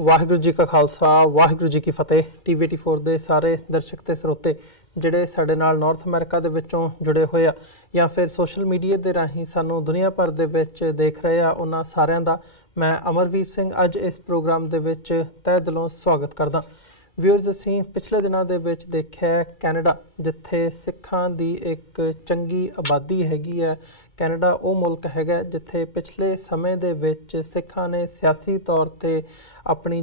वाहिगुरू जी का खालसा वाहिगुरू जी की फतेह। TV84 ਦੇ ਸਾਰੇ ਦਰਸ਼ਕ ਤੇ ਸਰੋਤੇ ਜਿਹੜੇ ਸਾਡੇ ਨਾਲ ਨਾਰਥ ਅਮਰੀਕਾ ਦੇ ਵਿੱਚੋਂ ਜੁੜੇ ਹੋਏ ਆ ਜਾਂ ਫਿਰ ਸੋਸ਼ਲ ਮੀਡੀਆ ਦੇ ਰਾਹੀਂ ਸਾਨੂੰ ਦੁਨੀਆ ਭਰ ਦੇ ਵਿੱਚ ਦੇਖ ਰਹੇ ਆ, ਉਹਨਾਂ ਸਾਰਿਆਂ ਦਾ ਮੈਂ ਅਮਰਵੀਰ ਸਿੰਘ ਅੱਜ ਇਸ ਪ੍ਰੋਗਰਾਮ ਦੇ ਵਿੱਚ ਤਹਿ ਦਿਲੋਂ ਸਵਾਗਤ ਕਰਦਾ। ਵਿਊਅਰਸ, ਅਸੀਂ ਪਿਛਲੇ ਦਿਨਾਂ ਦੇ ਵਿੱਚ ਦੇਖਿਆ ਕੈਨੇਡਾ, ਜਿੱਥੇ ਸਿੱਖਾਂ ਦੀ ਇੱਕ ਚੰਗੀ ਆਬਾਦੀ ਹੈਗੀ ਹੈ। ਕੈਨੇਡਾ ਉਹ ਮੁਲਕ ਹੈਗਾ ਜਿੱਥੇ ਪਿਛਲੇ ਸਮੇਂ ਦੇ ਵਿੱਚ ਸਿੱਖਾਂ ਨੇ ਸਿਆਸੀ ਤੌਰ 'ਤੇ ਆਪਣੀ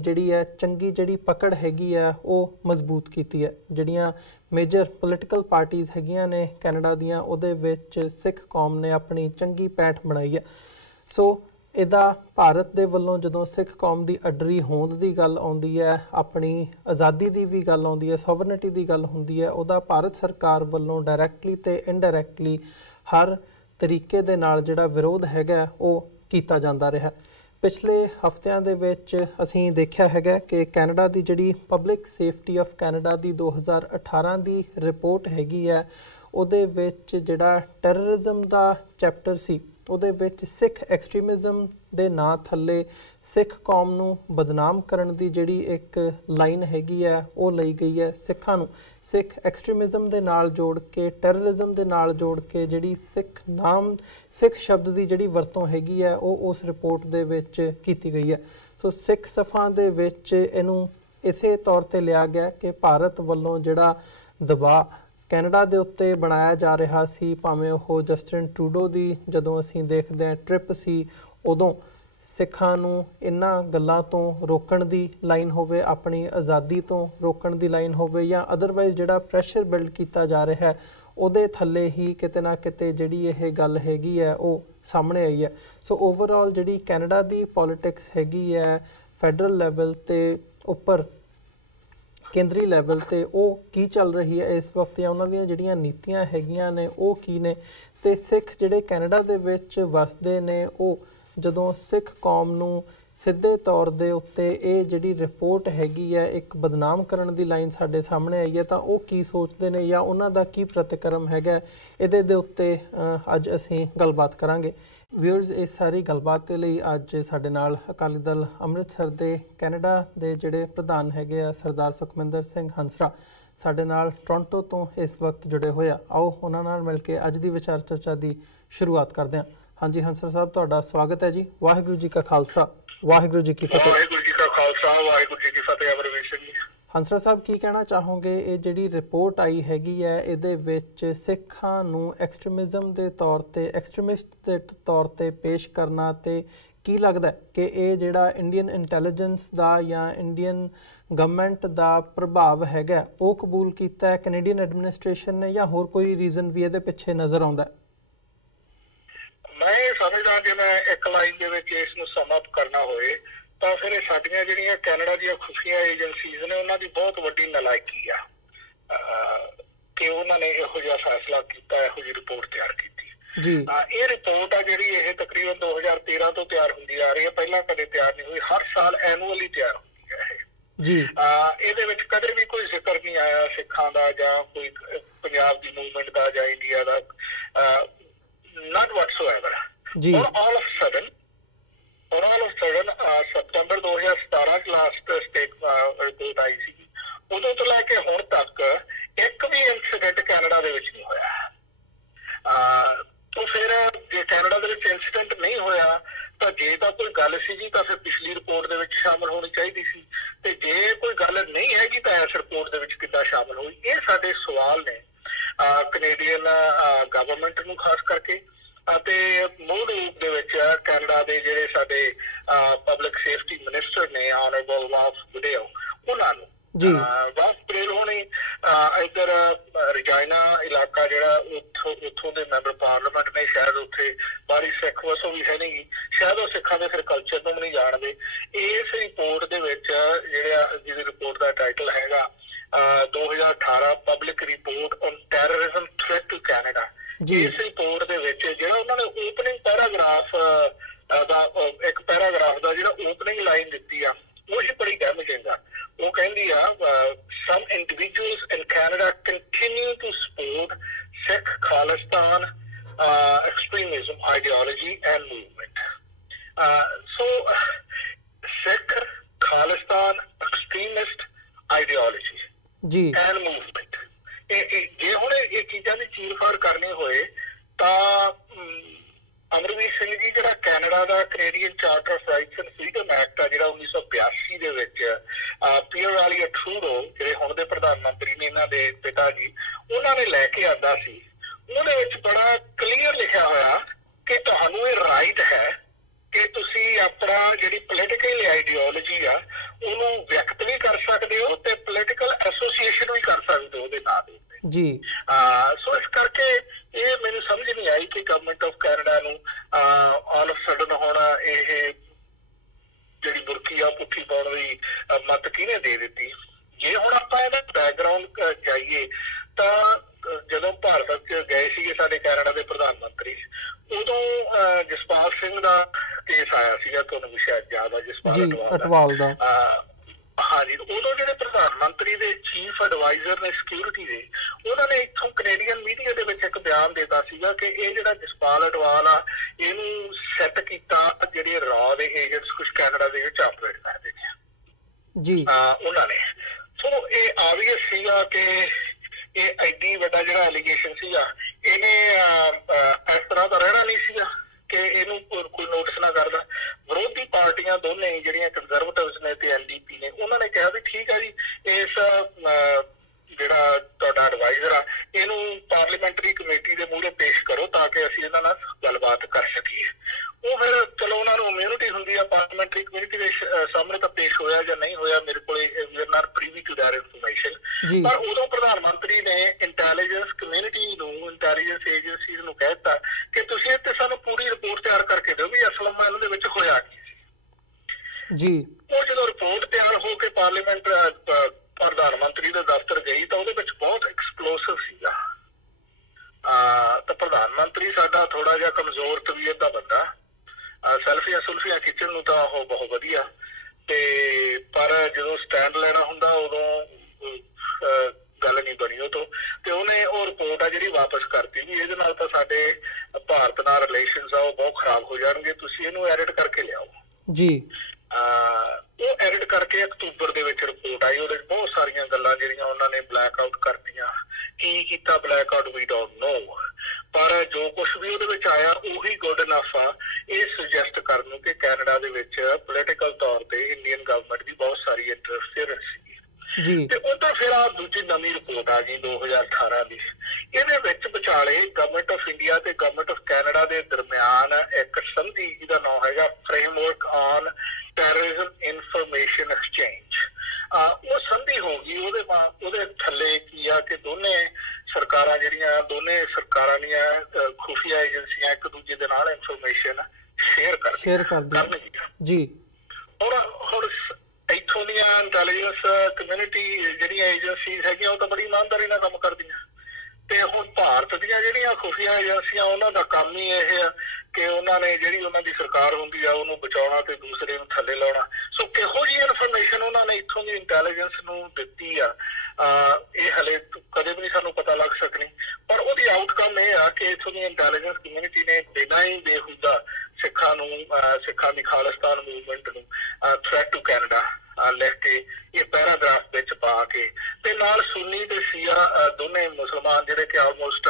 ਚੰਗੀ ਪਕੜ ਹੈਗੀ ਹੈ ਉਹ ਮਜ਼ਬੂਤ ਕੀਤੀ ਹੈ। ਜਿਹੜੀਆਂ ਮੇਜਰ ਪੋਲੀਟੀਕਲ ਪਾਰਟੀਜ਼ ਹੈਗੀਆਂ ਨੇ ਕੈਨੇਡਾ ਦੀਆਂ, ਉਹਦੇ ਵਿੱਚ ਸਿੱਖ ਕੌਮ ਨੇ ਆਪਣੀ ਚੰਗੀ ਪੈਠ ਬਣਾਈ ਹੈ। ਸੋ ਇਹਦਾ ਭਾਰਤ ਦੇ ਵੱਲੋਂ ਜਦੋਂ ਸਿੱਖ ਕੌਮ ਦੀ ਅਡਰੀ ਹੋਂਦ ਦੀ ਗੱਲ ਆਉਂਦੀ ਹੈ, ਆਪਣੀ ਆਜ਼ਾਦੀ ਦੀ ਵੀ ਗੱਲ ਆਉਂਦੀ ਹੈ, ਸੋਵਰਨਿਟੀ ਦੀ ਗੱਲ ਹੁੰਦੀ ਹੈ, ਉਹਦਾ ਭਾਰਤ ਸਰਕਾਰ ਵੱਲੋਂ ਡਾਇਰੈਕਟਲੀ ਤੇ ਇਨਡਾਇਰੈਕਟਲੀ ਹਰ ਤਰੀਕੇ ਦੇ ਨਾਲ ਜਿਹੜਾ ਵਿਰੋਧ ਹੈਗਾ ਉਹ ਕੀਤਾ ਜਾਂਦਾ ਰਿਹਾ। ਪਿਛਲੇ ਹਫ਼ਤਿਆਂ ਦੇ ਵਿੱਚ ਅਸੀਂ ਦੇਖਿਆ ਹੈਗਾ ਕਿ ਕੈਨੇਡਾ ਦੀ ਜਿਹੜੀ public safety of Canada the 2018 the report ਹੈਗੀ ਹੈ, ਉਹਦੇ ਵਿੱਚ ਜਿਹੜਾ ਟੈਰਰਿਜ਼ਮ ਦਾ ਚੈਪਟਰ ਸੀ, ਉਹਦੇ ਵਿੱਚ ਸਿੱਖ ਐਕਸਟ੍ਰੀਮਿਜ਼ਮ ਦੇ ਨਾਂ ਥੱਲੇ ਸਿੱਖ ਕੌਮ ਨੂੰ ਬਦਨਾਮ ਕਰਨ ਦੀ ਜਿਹੜੀ ਇੱਕ ਲਾਈਨ ਹੈਗੀ ਹੈ ਉਹ ਲਈ ਗਈ ਹੈ। ਸਿੱਖਾਂ ਨੂੰ ਸਿੱਖ ਐਕਸਟ੍ਰੀਮਿਜ਼ਮ ਦੇ ਨਾਲ ਜੋੜ ਕੇ, ਟੈਰਰਿਜ਼ਮ ਦੇ ਨਾਲ ਜੋੜ ਕੇ ਜਿਹੜੀ ਸਿੱਖ ਸ਼ਬਦ ਦੀ ਜਿਹੜੀ ਵਰਤੋਂ ਹੈਗੀ ਹੈ ਉਹ ਉਸ ਰਿਪੋਰਟ ਦੇ ਵਿੱਚ ਕੀਤੀ ਗਈ ਹੈ। ਸੋ ਸਿੱਖ ਸਫਾ ਦੇ ਵਿੱਚ ਇਹਨੂੰ ਇਸੇ ਤੌਰ 'ਤੇ ਲਿਆ ਗਿਆ ਕਿ ਭਾਰਤ ਵੱਲੋਂ ਜਿਹੜਾ ਦਬਾਅ ਕੈਨੇਡਾ ਦੇ ਉੱਤੇ ਬਣਾਇਆ ਜਾ ਰਿਹਾ ਸੀ, ਭਾਵੇਂ ਉਹ ਜਸਟਿਨ ਟਰੂਡੋ ਦੀ ਜਦੋਂ ਅਸੀਂ ਦੇਖਦੇ ਹਾਂ ਟ੍ਰਿਪ ਸੀ, ਉਦੋਂ ਸਿੱਖਾਂ ਨੂੰ ਇਹਨਾਂ ਗੱਲਾਂ ਤੋਂ ਰੋਕਣ ਦੀ ਲਾਈਨ ਹੋਵੇ, ਆਪਣੀ ਆਜ਼ਾਦੀ ਤੋਂ ਰੋਕਣ ਦੀ ਲਾਈਨ ਹੋਵੇ, ਜਾਂ ਅਦਰਵਾਈਜ਼ ਜਿਹੜਾ ਪ੍ਰੈਸ਼ਰ ਬਿਲਡ ਕੀਤਾ ਜਾ ਰਿਹਾ ਹੈ ਉਹਦੇ ਥੱਲੇ ਹੀ ਕਿਤੇ ਨਾ ਕਿਤੇ ਜਿਹੜੀ ਇਹ ਗੱਲ ਹੈਗੀ ਹੈ ਉਹ ਸਾਹਮਣੇ ਆਈ ਹੈ। ਸੋ ਓਵਰਆਲ ਜਿਹੜੀ ਕੈਨੇਡਾ ਦੀ ਪੋਲੀਟਿਕਸ ਹੈਗੀ ਹੈ ਫੈਡਰਲ ਲੈਵਲ 'ਤੇ ਉੱਪਰ ਕੇਂਦਰੀ ਲੈਵਲ 'ਤੇ ਉਹ ਕੀ ਚੱਲ ਰਹੀ ਹੈ ਇਸ ਵਕਤ, ਜਾਂ ਉਹਨਾਂ ਦੀਆਂ ਜਿਹੜੀਆਂ ਨੀਤੀਆਂ ਹੈਗੀਆਂ ਨੇ ਉਹ ਕੀ ਨੇ, ਅਤੇ ਸਿੱਖ ਜਿਹੜੇ ਕੈਨੇਡਾ ਦੇ ਵਿੱਚ ਵਸਦੇ ਨੇ ਉਹ ਜਦੋਂ ਸਿੱਖ ਕੌਮ ਨੂੰ ਸਿੱਧੇ ਤੌਰ ਦੇ ਉੱਤੇ ਇਹ ਜਿਹੜੀ ਰਿਪੋਰਟ ਹੈਗੀ ਹੈ ਇੱਕ ਬਦਨਾਮ ਕਰਨ ਦੀ ਲਾਈਨ ਸਾਡੇ ਸਾਹਮਣੇ ਆਈ ਹੈ, ਤਾਂ ਉਹ ਕੀ ਸੋਚਦੇ ਨੇ ਜਾਂ ਉਹਨਾਂ ਦਾ ਕੀ ਪ੍ਰਤੀਕਰਮ ਹੈਗਾ, ਇਹਦੇ ਦੇ ਉੱਤੇ ਅੱਜ ਅਸੀਂ ਗੱਲਬਾਤ ਕਰਾਂਗੇ। ਵਿਊਅਰਸ, ਇਸ ਸਾਰੀ ਗੱਲਬਾਤ ਦੇ ਲਈ ਅੱਜ ਸਾਡੇ ਨਾਲ ਅਕਾਲੀ ਦਲ ਅੰਮ੍ਰਿਤਸਰ ਦੇ ਕੈਨੇਡਾ ਦੇ ਜਿਹੜੇ ਪ੍ਰਧਾਨ ਹੈਗੇ ਆ ਸਰਦਾਰ ਸੁਖਮਿੰਦਰ ਸਿੰਘ ਹੰਸਰਾ ਸਾਡੇ ਨਾਲ ਟੋਰਾਂਟੋ ਤੋਂ ਇਸ ਵਕਤ ਜੁੜੇ ਹੋਏ ਆ। ਆਓ ਉਹਨਾਂ ਨਾਲ ਮਿਲ ਕੇ ਅੱਜ ਦੀ ਵਿਚਾਰ ਚਰਚਾ ਦੀ ਸ਼ੁਰੂਆਤ ਕਰਦੇ ਹਾਂ। ਹਾਂਜੀ ਹੰਸਰਾ ਸਾਹਿਬ, ਤੁਹਾਡਾ ਸਵਾਗਤ ਹੈ ਜੀ। ਵਾਹਿਗੁਰੂ ਜੀ ਕਾ ਖਾਲਸਾ ਵਾਹਿਗੁਰੂ ਜੀ ਕੀ ਫਤਿਹ। ਵਾਹਿਗੁਰੂ ਜੀ ਕਾ ਖਾਲਸਾ ਵਾਹਿਗੁਰੂ ਜੀ ਕੀ ਫਤਿਹ। ਅਮਰਵੀਰ ਸਿੰਘ ਜੀ। ਹੰਸਰਾ ਸਾਹਿਬ, ਕੀ ਕਹਿਣਾ ਚਾਹੋਗੇ? ਇਹ ਜਿਹੜੀ ਰਿਪੋਰਟ ਆਈ ਹੈਗੀ ਹੈ ਇਹਦੇ ਵਿੱਚ ਸਿੱਖਾਂ ਨੂੰ ਐਕਸਟ੍ਰੀਮਿਜ਼ਮ ਦੇ ਤੌਰ 'ਤੇ, ਐਕਸਟ੍ਰੀਮਿਸਟ ਦੇ ਤੌਰ 'ਤੇ ਪੇਸ਼ ਕਰਨਾ, ਅਤੇ ਕੀ ਲੱਗਦਾ ਕਿ ਇਹ ਜਿਹੜਾ ਇੰਡੀਅਨ ਇੰਟੈਲੀਜੈਂਸ ਦਾ ਜਾਂ ਇੰਡੀਅਨ ਗਵਰਨਮੈਂਟ ਦਾ ਪ੍ਰਭਾਵ ਹੈਗਾ ਉਹ ਕਬੂਲ ਕੀਤਾ ਹੈ ਕੈਨੇਡੀਅਨ ਐਡਮਿਨਿਸਟ੍ਰੇਸ਼ਨ ਨੇ, ਜਾਂ ਹੋਰ ਕੋਈ ਰੀਜ਼ਨ ਵੀ ਇਹਦੇ ਪਿੱਛੇ ਨਜ਼ਰ ਆਉਂਦਾ? ਮੈਂ ਇਹ ਸਮਝਦਾ ਜੇ ਮੈਂ ਇੱਕ ਲਾਈਨ ਦੇ ਵਿੱਚ ਇਸ ਨੂੰ ਸਮ ਅਪ ਕਰਨਾ ਹੋਏ ਤਾਂ ਫਿਰ ਇਹ ਸਾਡੀਆਂ ਜਿਹੜੀਆਂ ਕੈਨੇਡਾ ਦੀਆਂ ਖੁਫੀਆ ਏਜੰਸੀਜ਼ ਨੇ ਉਹਨਾਂ ਦੀ ਬਹੁਤ ਵੱਡੀ ਨਲਾਇਕੀ ਆ ਕਿ ਉਹਨਾਂ ਨੇ ਇਹੋ ਜਿਹਾ ਫੈਸਲਾ ਕੀਤਾ, ਇਹੋ ਜਿਹੀ ਰਿਪੋਰਟ ਤਿਆਰ ਕੀਤੀ ਜੀ। ਇਹ ਰਿਪੋਰਟ ਆ ਜਿਹੜੀ ਇਹ ਤਕਰੀਬਨ 2013 ਤੋਂ ਤਿਆਰ ਹੁੰਦੀ ਆ ਰਹੀ ਹੈ, ਪਹਿਲਾਂ ਕਦੇ ਤਿਆਰ ਨਹੀਂ ਹੋਈ, ਹਰ ਸਾਲ ਐਨੂਅਲੀ ਤਿਆਰ ਹੁੰਦੀ ਹੈ ਇਹ ਜੀ। ਇਹਦੇ ਵਿੱਚ ਕਦੇ ਵੀ ਕੋਈ ਜ਼ਿਕਰ ਨਹੀਂ ਆਇਆ ਸਿੱਖਾਂ ਦਾ ਜਾਂ ਕੋਈ ਪੰਜਾਬ ਦੀ ਮੂਵਮੈਂਟ ਦਾ ਜਾਂ India the, not whatsoever. all of a sudden ਸਤੰਬਰ 2017 ਚ ਲਾਸਟ ਸਟੇਟ ਰਿਪੋਰਟ ਆਈ ਸੀ, ਉਦੋਂ ਤੋਂ ਲੈ ਕੇ ਹੁਣ ਤੱਕ ਇੱਕ ਵੀ ਇੰਸੀਡੈਂਟ ਕੈਨੇਡਾ ਦੇ ਵਿੱਚ ਨਹੀਂ ਹੋਇਆ। ਤਾਂ ਫਿਰ ਜੇ ਕੈਨੇਡਾ ਦੇ ਵਿੱਚ ਇੰਸੀਡੈਂਟ ਨਹੀਂ ਹੋਇਆ ਤਾਂ ਜੇ ਤਾਂ ਕੋਈ ਗੱਲ ਸੀਗੀ ਤਾਂ ਫਿਰ ਪਿਛਲੀ ਰਿਪੋਰਟ ਦੇ ਵਿੱਚ ਸ਼ਾਮਲ ਹੋਣੀ ਚਾਹੀਦੀ ਸੀ, ਤੇ ਜੇ ਕੋਈ ਗੱਲ ਨਹੀਂ ਹੈਗੀ ਤਾਂ ਇਸ ਰਿਪੋਰਟ ਦੇ ਵਿੱਚ ਕਿੱਦਾਂ ਸ਼ਾਮਲ ਹੋਈ? ਇਹ ਸਾਡੇ ਸਵਾਲ ਨੇ ਕੈਨੇਡੀਅਨ ਗਵਰਨਮੈਂਟ ਨੂੰ ਖਾਸ ਕਰਕੇ, ਅਤੇ ਮੂਲ ਰੂਪ ਦੇ ਵਿੱਚ ਕੈਨੇਡਾ ਦੇ ਜਿਹੜੇ ਸਾਡੇ ਪਬਲਿਕ ਸੇਫਟੀ ਮਿਨਿਸਟਰ ਨੇ ਆਨਰੇਬਲ ਵਾਲਫ ਬਡੇਲ, ਉਹਨਾਂ ਨੂੰ ਵਾਲਫ ਬਡੇਲ ਹੋਣੀ ਇੱਧਰ ਰਜਾਇਨਾ ਇਲਾਕਾ ਜਿਹੜਾ ਉੱਥੋਂ ਦੇ ਮੈਂਬਰ ਪਾਰਲੀਮੈਂਟ ਨੇ, ਸ਼ਾਇਦ ਉੱਥੇ ਬਾਰੀ ਸਿੱਖ ਵਸੋਂ ਵੀ ਹੈ ਨਹੀਂ, ਸ਼ਾਇਦ ਉਹ ਸਿੱਖਾਂ ਦੇ ਫਿਰ ਕਲਚਰ ਨੂੰ ਵੀ ਨਹੀਂ ਜਾਣਦੇ। ਇਸ ਰਿਪੋਰਟ ਦੇ ਵਿੱਚ ਜਿਹਦੀ ਰਿਪੋਰਟ ਦਾ ਟਾਈਟਲ ਹੈਗਾ 2018 public report on terrorism threat to Canada, ਇਸ ਰਿਪੋਰਟ ਦੇ ਵਿੱਚ ਜਿਹੜਾ ਉਹਨਾਂ ਨੇ ਓਪਨਿੰਗ ਪੈਰਾਗ੍ਰਾਫ ਦਾ ਇੱਕ ਪੈਰਾਗ੍ਰਾਫ ਦਾ ਜਿਹੜਾ ਓਪਨਿੰਗ ਲਾਈਨ ਦਿੱਤੀ ਆ ਉਹ ਹੀ ਬੜੀ ਡੈਮੇਜਿੰਗ ਆ। ਉਹ ਕਹਿੰਦੀ ਆ some individuals in Canada continue to support Sikh Khalistan extremism ideology and movement. So Sikh Khalistan ideology ਜੀ ਐਂਡ ਮੂਵਮੈਂਟ। ਜੇ ਹੁਣ ਇਹ ਚੀਜ਼ਾਂ ਦੀ ਚੀਰ-ਫਾੜ ਕਰਨੀ ਹੋਏ ਤਾਂ ਅਮਰਵੀਰ ਸਿੰਘ ਜੀ ਜਿਹੜਾ Canada the Canadian charter of rights and freedom act ਆ ਜਿਹੜਾ 1982 ਦੇ ਵਿੱਚ ਪੀਅਰ ਵਾਲੀਆ ਟਰੂਡੋ ਜਿਹੜੇ ਹੁਣ ਦੇ ਪ੍ਰਧਾਨ ਮੰਤਰੀ ਨੇ ਇਹਨਾਂ ਦੇ ਪਿਤਾ ਜੀ ਉਹਨਾਂ ਨੇ ਲੈ ਕੇ ਆਂਦਾ ਸੀ, ਉਹਦੇ ਵਿੱਚ ਬੜਾ ਕਲੀਅਰ ਲਿਖਿਆ ਹੋਇਆ ਕਿ ਤੁਹਾਨੂੰ ਇਹ ਰਾਈਟ ਹੈ ਕਿ ਤੁਸੀਂ ਆਪਣਾ ਜਿਹੜੀ ਪੋਲੀਟੀਕਲ ਆਈਡੀਓਲੋਜੀ ਆ ਉਹਨੂੰ ਵਿਅਕਤ ਵੀ ਕਰ ਸਕਦੇ ਹੋ ਤੇ ਪੋਲੀਟੀਕਲ ਐਸੋਸੀਏਸ਼ਨ ਵੀ ਕਰ ਸਕਦੇ ਹੋ ਉਹਦੇ ਨਾਂ ਦੇ ਉੱਤੇ ਜੀ। ਸੋ ਇਸ ਕਰਕੇ ਇਹ ਮੈਨੂੰ ਸਮਝ ਨਹੀਂ ਆਈ ਕਿ ਗਵਰਨਮੈਂਟ ਆਫ ਕੈਨੇਡਾ ਨੂੰ ਆਲ ਆਫ ਸਡਨ ਹੁਣ ਇਹ ਜਿਹੜੀ ਬੁਰਕੀ ਆ ਪੁੱਠੀ ਪਾਉਣ ਦੀ ਮੱਤ ਕਿਹਨੇ ਦੇ ਦਿੱਤੀ। ਜੇ ਹੁਣ ਆਪਾਂ ਇਹਦਾ ਬੈਕਗਰਾਊਂਡ ਜਾਈਏ ਤਾਂ ਜਦੋਂ ਭਾਰਤ ਚ ਗਏ ਸੀਗੇ ਸਾਡੇ ਕੈਨੇਡਾ ਦੇ ਪ੍ਰਧਾਨ ਮੰਤਰੀ, ਉਦੋਂ ਜਸਪਾਲ ਸਿੰਘ ਦਾ ਕੇਸ ਆਇਆ ਸੀਗਾ, ਤੁਹਾਨੂੰ ਵੀ ਸ਼ਾਇਦ ਯਾਦ ਆ ਜਸਪਾਲ ਅਟਵਾਲ ਦਾ। ਹਾਂਜੀ, ਉਦੋਂ ਜਿਹੜੇ ਪ੍ਰਧਾਨ ਮੰਤਰੀ ਦੇ ਚੀਫ ਐਡਵਾਈਜ਼ਰ ਨੇ ਸਿਕਿਉਰਿਟੀ ਦੇ, ਉਹਨਾਂ ਨੇ ਇੱਥੋਂ ਕੈਨੇਡੀਅਨ ਮੀਡੀਆ ਦੇ ਵਿੱਚ ਇੱਕ ਬਿਆਨ ਦਿੱਤਾ ਸੀਗਾ ਕਿ ਇਹ ਜਿਹੜਾ ਜਸਪਾਲ ਅਟਵਾਲ ਆ ਇਹਨੂੰ ਸੈੱਟ ਕੀਤਾ ਜਿਹੜੇ ਰਾਅ ਦੇ ਏਜੰਟਸ ਕੁਝ ਕੈਨੇਡਾ ਦੇ ਵਿੱਚ ਆਪਰੇਟ ਕਰਦੇ ਨੇ ਜੀ ਉਹਨਾਂ ਨੇ। ਸੋ ਇਹ ਆਬਵੀਅਸ ਸੀਗਾ ਕਿ ਇਹ ਐਡੀ ਵੱਡਾ ਜਿਹੜਾ ਐਲੀਗੇਸ਼ਨ ਸੀਗਾ ਇਹਨੇ ਇਸ ਤਰ੍ਹਾਂ ਦਾ ਰਹਿਣਾ ਨਹੀਂ ਸੀਗਾ ਕਿ ਇਹਨੂੰ ਕੋਈ ਨੋਟਿਸ ਨਾ ਕਰਦਾ। ਵਿਰੋਧੀ ਪਾਰਟੀਆਂ ਦੋਨੇ ਜਿਹੜੀਆਂ ਕੰਜ਼ਰਵੇਟਿਵਸ ਨੇ ਤੇ NDP ਨੇ, ਉਹਨਾਂ ਨੇ ਕਿਹਾ ਵੀ ਠੀਕ ਹੈ ਜੀ ਇਸ ਜਿਹੜਾ ਤੁਹਾਡਾ ਐਡਵਾਈਜ਼ਰ ਆ ਇਹਨੂੰ ਪਾਰਲੀਮੈਂਟਰੀ ਕਮੇਟੀ ਦੇ ਮੂਹਰੇ ਪੇਸ਼ ਕਰੋ ਤਾਂ ਕਿ ਅਸੀਂ ਇਹਨਾਂ ਨਾਲ ਗੱਲਬਾਤ ਕਰ ਸਕੀਏ। ਉਹ ਫਿਰ ਚਲੋ ਉਹਨਾਂ ਨੂੰ ਇਮਿਊਨਿਟੀ ਹੁੰਦੀ ਆ ਪਾਰਲੀਮੈਂਟਰੀ ਕਮੇਟੀ ਦੇ ਸਾਹਮਣੇ ਤਾਂ ਪੇਸ਼ ਹੋਇਆ ਜਾਂ ਨਹੀਂ ਹੋਇਆ ਮੇਰੇ ਕੋਲ we are not privy to that information. ਪਰ ਉਦੋਂ ਪ੍ਰਧਾਨ ਮੰਤਰੀ ਨੇ ਇੰਟੈਲੀਜੈਂਸ ਕਮਿਊਨਿਟੀ ਨੂੰ, ਇੰਟੈਲੀਜੈਂਸ ਏਜੰਸੀਜ਼ ਨੂੰ ਕਹਿ ਦਿੱਤਾ ਕਿ ਤੁਸੀਂ ਇੱਥੇ ਸਾਨੂੰ ਪੂਰੀ ਰਿਪੋਰਟ ਤਿਆਰ ਕਰਕੇ ਦਿਓ ਵੀ ਅਸਲ ਇਹਨਾਂ ਦੇ ਵਿੱਚ ਹੋਇਆ ਕੀ ਜੀ। ਉਹ ਜਦੋਂ ਰਿਪੋਰਟ ਤਿਆਰ ਹੋ ਕੇ ਪਾਰਲੀਮੈਂਟ ਪ੍ਰਧਾਨ ਮੰਤਰੀ ਦੇ ਦਫ਼ਤਰ ਗਈ ਤਾਂ ਉਹਦੇ ਵਿੱਚ ਬਹੁਤ ਐਕਸਪਲੋਸਿਵ ਸੀਗਾ। ਤਾਂ ਪ੍ਰਧਾਨ ਮੰਤਰੀ ਸਾਡਾ ਥੋੜਾ ਜਿਹਾ ਕਮਜ਼ੋਰ ਤਬੀਅਤ ਦਾ ਬੰਦਾ, ਸੈਲਫੀਆਂ ਸੁਲਫੀਆਂ ਖਿੱਚਣ ਨੂੰ ਤਾਂ ਉਹ ਬਹੁਤ ਵਧੀਆ, ਤੇ ਪਰ ਜਦੋਂ ਸਟੈਂਡ ਲੈਣਾ ਹੁੰਦਾ ਉਦੋਂ ਗੱਲ ਨਹੀਂ ਬਣੀ ਉਹ ਤੋਂ, ਤੇ ਉਹਨੇ ਉਹ ਰਿਪੋਰਟ ਆ ਜਿਹੜੀ ਵਾਪਸ ਕਰਤੀ ਵੀ ਇਹਦੇ ਨਾਲ ਤਾਂ ਸਾਡੇ ਭਾਰਤ ਨਾਲ ਰਿਲੇਸ਼ਨਸ ਆ ਉਹ ਬਹੁਤ ਖਰਾਬ ਹੋ ਜਾਣਗੇ, ਤੁਸੀਂ ਇਹਨੂੰ ਐਡਿਟ ਕਰਕੇ ਲਿਆਓ ਜੀ। ਉਹ ਐਡਿਟ ਕਰਕੇ ਅਕਤੂਬਰ ਦੇ ਵਿੱਚ ਰਿਪੋਰਟ ਆਈ, ਉਹਦੇ ਵਿੱਚ ਬਹੁਤ ਸਾਰੀਆਂ ਗੱਲਾਂ ਜਿਹੜੀਆਂ ਉਹਨਾਂ ਨੇ ਬਲੈਕ ਆਊਟ ਕਰਤੀਆਂ। ਕੀ ਕੀਤਾ black out we don't know, ਪਰ ਜੋ ਕੁਛ ਵੀ ਉਹਦੇ ਵਿੱਚ ਆਇਆ ਉਹੀ ਗੁੱਡ ਇਨਫ ਆ ਇਹ ਸੁਜੈਸਟ ਕਰਨ ਨੂੰ ਕਿ ਕੈਨੇਡਾ ਦੇ ਵਿੱਚ ਪੋਲੀਟੀਕਲ ਤੌਰ ਤੇ ਇੰਡੀਅਨ ਗਵਰਨਮੈਂਟ ਦੀ ਬਹੁਤ ਸਾਰੀ ਇੰਟਰਫੇਰੈਂਸ ਸੀ ਜੀ। ਤੇ ਉਦੋਂ ਫਿਰ ਆ ਦੂਜੀ ਨਵੀਂ ਰਿਪੋਰਟ ਆ ਗਈ 2018 ਦੀ। ਇਹਦੇ ਵਿੱਚ ਵਿਚਾਲੇ ਗਵਰਨਮੈਂਟ ਆਫ ਇੰਡੀਆ ਤੇ ਗਵਰਨਮੈਂਟ ਆਫ ਕੈਨੇਡਾ ਦੇ ਦਰਮਿਆਨ ਇੱਕ ਸੰਧੀ ਜਿਹਦਾ ਨਾਮ ਹੈਗਾ framework on terrorism information exchange, ਉਹ ਸੰਧੀ ਹੋ ਗਈ। ਉਹਦੇ ਥੱਲੇ ਕੀ ਆ ਕਿ ਦੋਨੇ ਸਰਕਾਰਾਂ ਜਿਹੜੀਆਂ ਦੋਨੇ ਸਰਕਾਰਾਂ ਦੀਆਂ ਖੁਫੀਆ ਏਜੰਸੀਆਂ ਇੱਕ ਦੂਜੇ ਦੇ ਨਾਲ ਇਨਫੋਰਮੇਸ਼ਨ ਸ਼ੇਅਰ ਕਰਨਗੀਆਂ ਜੀ। ਹੁਣ ਇੱਥੋਂ ਦੀਆਂ ਇੰਟੈਲੀਜੈਂਸ ਕਮਿਊਨਿਟੀ ਜਿਹੜੀਆਂ ਏਜੰਸੀਜ਼ ਹੈਗੀਆਂ ਉਹ ਤਾਂ ਬੜੀ ਇਮਾਨਦਾਰੀ ਨਾਲ ਕੰਮ ਕਰਦੀਆਂ, ਤੇ ਹੁਣ ਭਾਰਤ ਦੀਆਂ ਜਿਹੜੀਆਂ ਖੁਫੀਆ ਏਜੰਸੀਆਂ ਉਹਨਾਂ ਦਾ ਕੰਮ ਹੀ ਇਹ ਆ ਕਿ ਉਹਨਾਂ ਨੇ ਜਿਹੜੀ ਉਹਨਾਂ ਦੀ ਸਰਕਾਰ ਹੁੰਦੀ ਆ ਉਹਨੂੰ ਬਚਾਉਣਾ ਤੇ ਦੂਸਰੇ ਨੂੰ ਥੱਲੇ ਲਾਉਣਾ। ਸੋ ਕਿਹੋ ਜਿਹੀ ਇਨਫੋਰਮੇਸ਼ਨ ਉਹਨਾਂ ਨੇ ਇੱਥੋਂ ਦੀ ਇੰਟੈਲੀਜੈਂਸ ਨੂੰ ਦਿੱਤੀ ਆ ਇਹ ਹਲੇ ਕਦੇ ਵੀ ਨਹੀਂ ਸਾਨੂੰ ਪਤਾ ਲੱਗ ਸਕਣੀ, ਪਰ ਉਹਦੀ ਆਊਟਕਮ ਇਹ ਆ ਕਿ ਇੱਥੋਂ ਦੀ ਇੰਟੈਲੀਜੈਂਸ ਕਮਿਊਨਿਟੀ ਨੇ ਬਿਨਾਂ ਹੀ ਬੇਹੂਦਾ ਸਿੱਖਾਂ ਦੀ ਖਾਲਿਸਤਾਨ ਮੂਵਮੈਂਟ ਨੂੰ ਥ੍ਰੈਟ ਟੂ ਕੈਨੇਡਾ ਲਿਖ ਕੇ ਇਹ ਪੈਰਾਗ੍ਰਾਫ ਵਿੱਚ ਪਾ ਕੇ, ਤੇ ਨਾਲ ਸੁੰਨੀ ਤੇ ਸ਼ੀਆ ਦੋਨੇ ਮੁਸਲਮਾਨ ਜਿਹੜੇ ਕਿ ਆਲਮੋਸਟ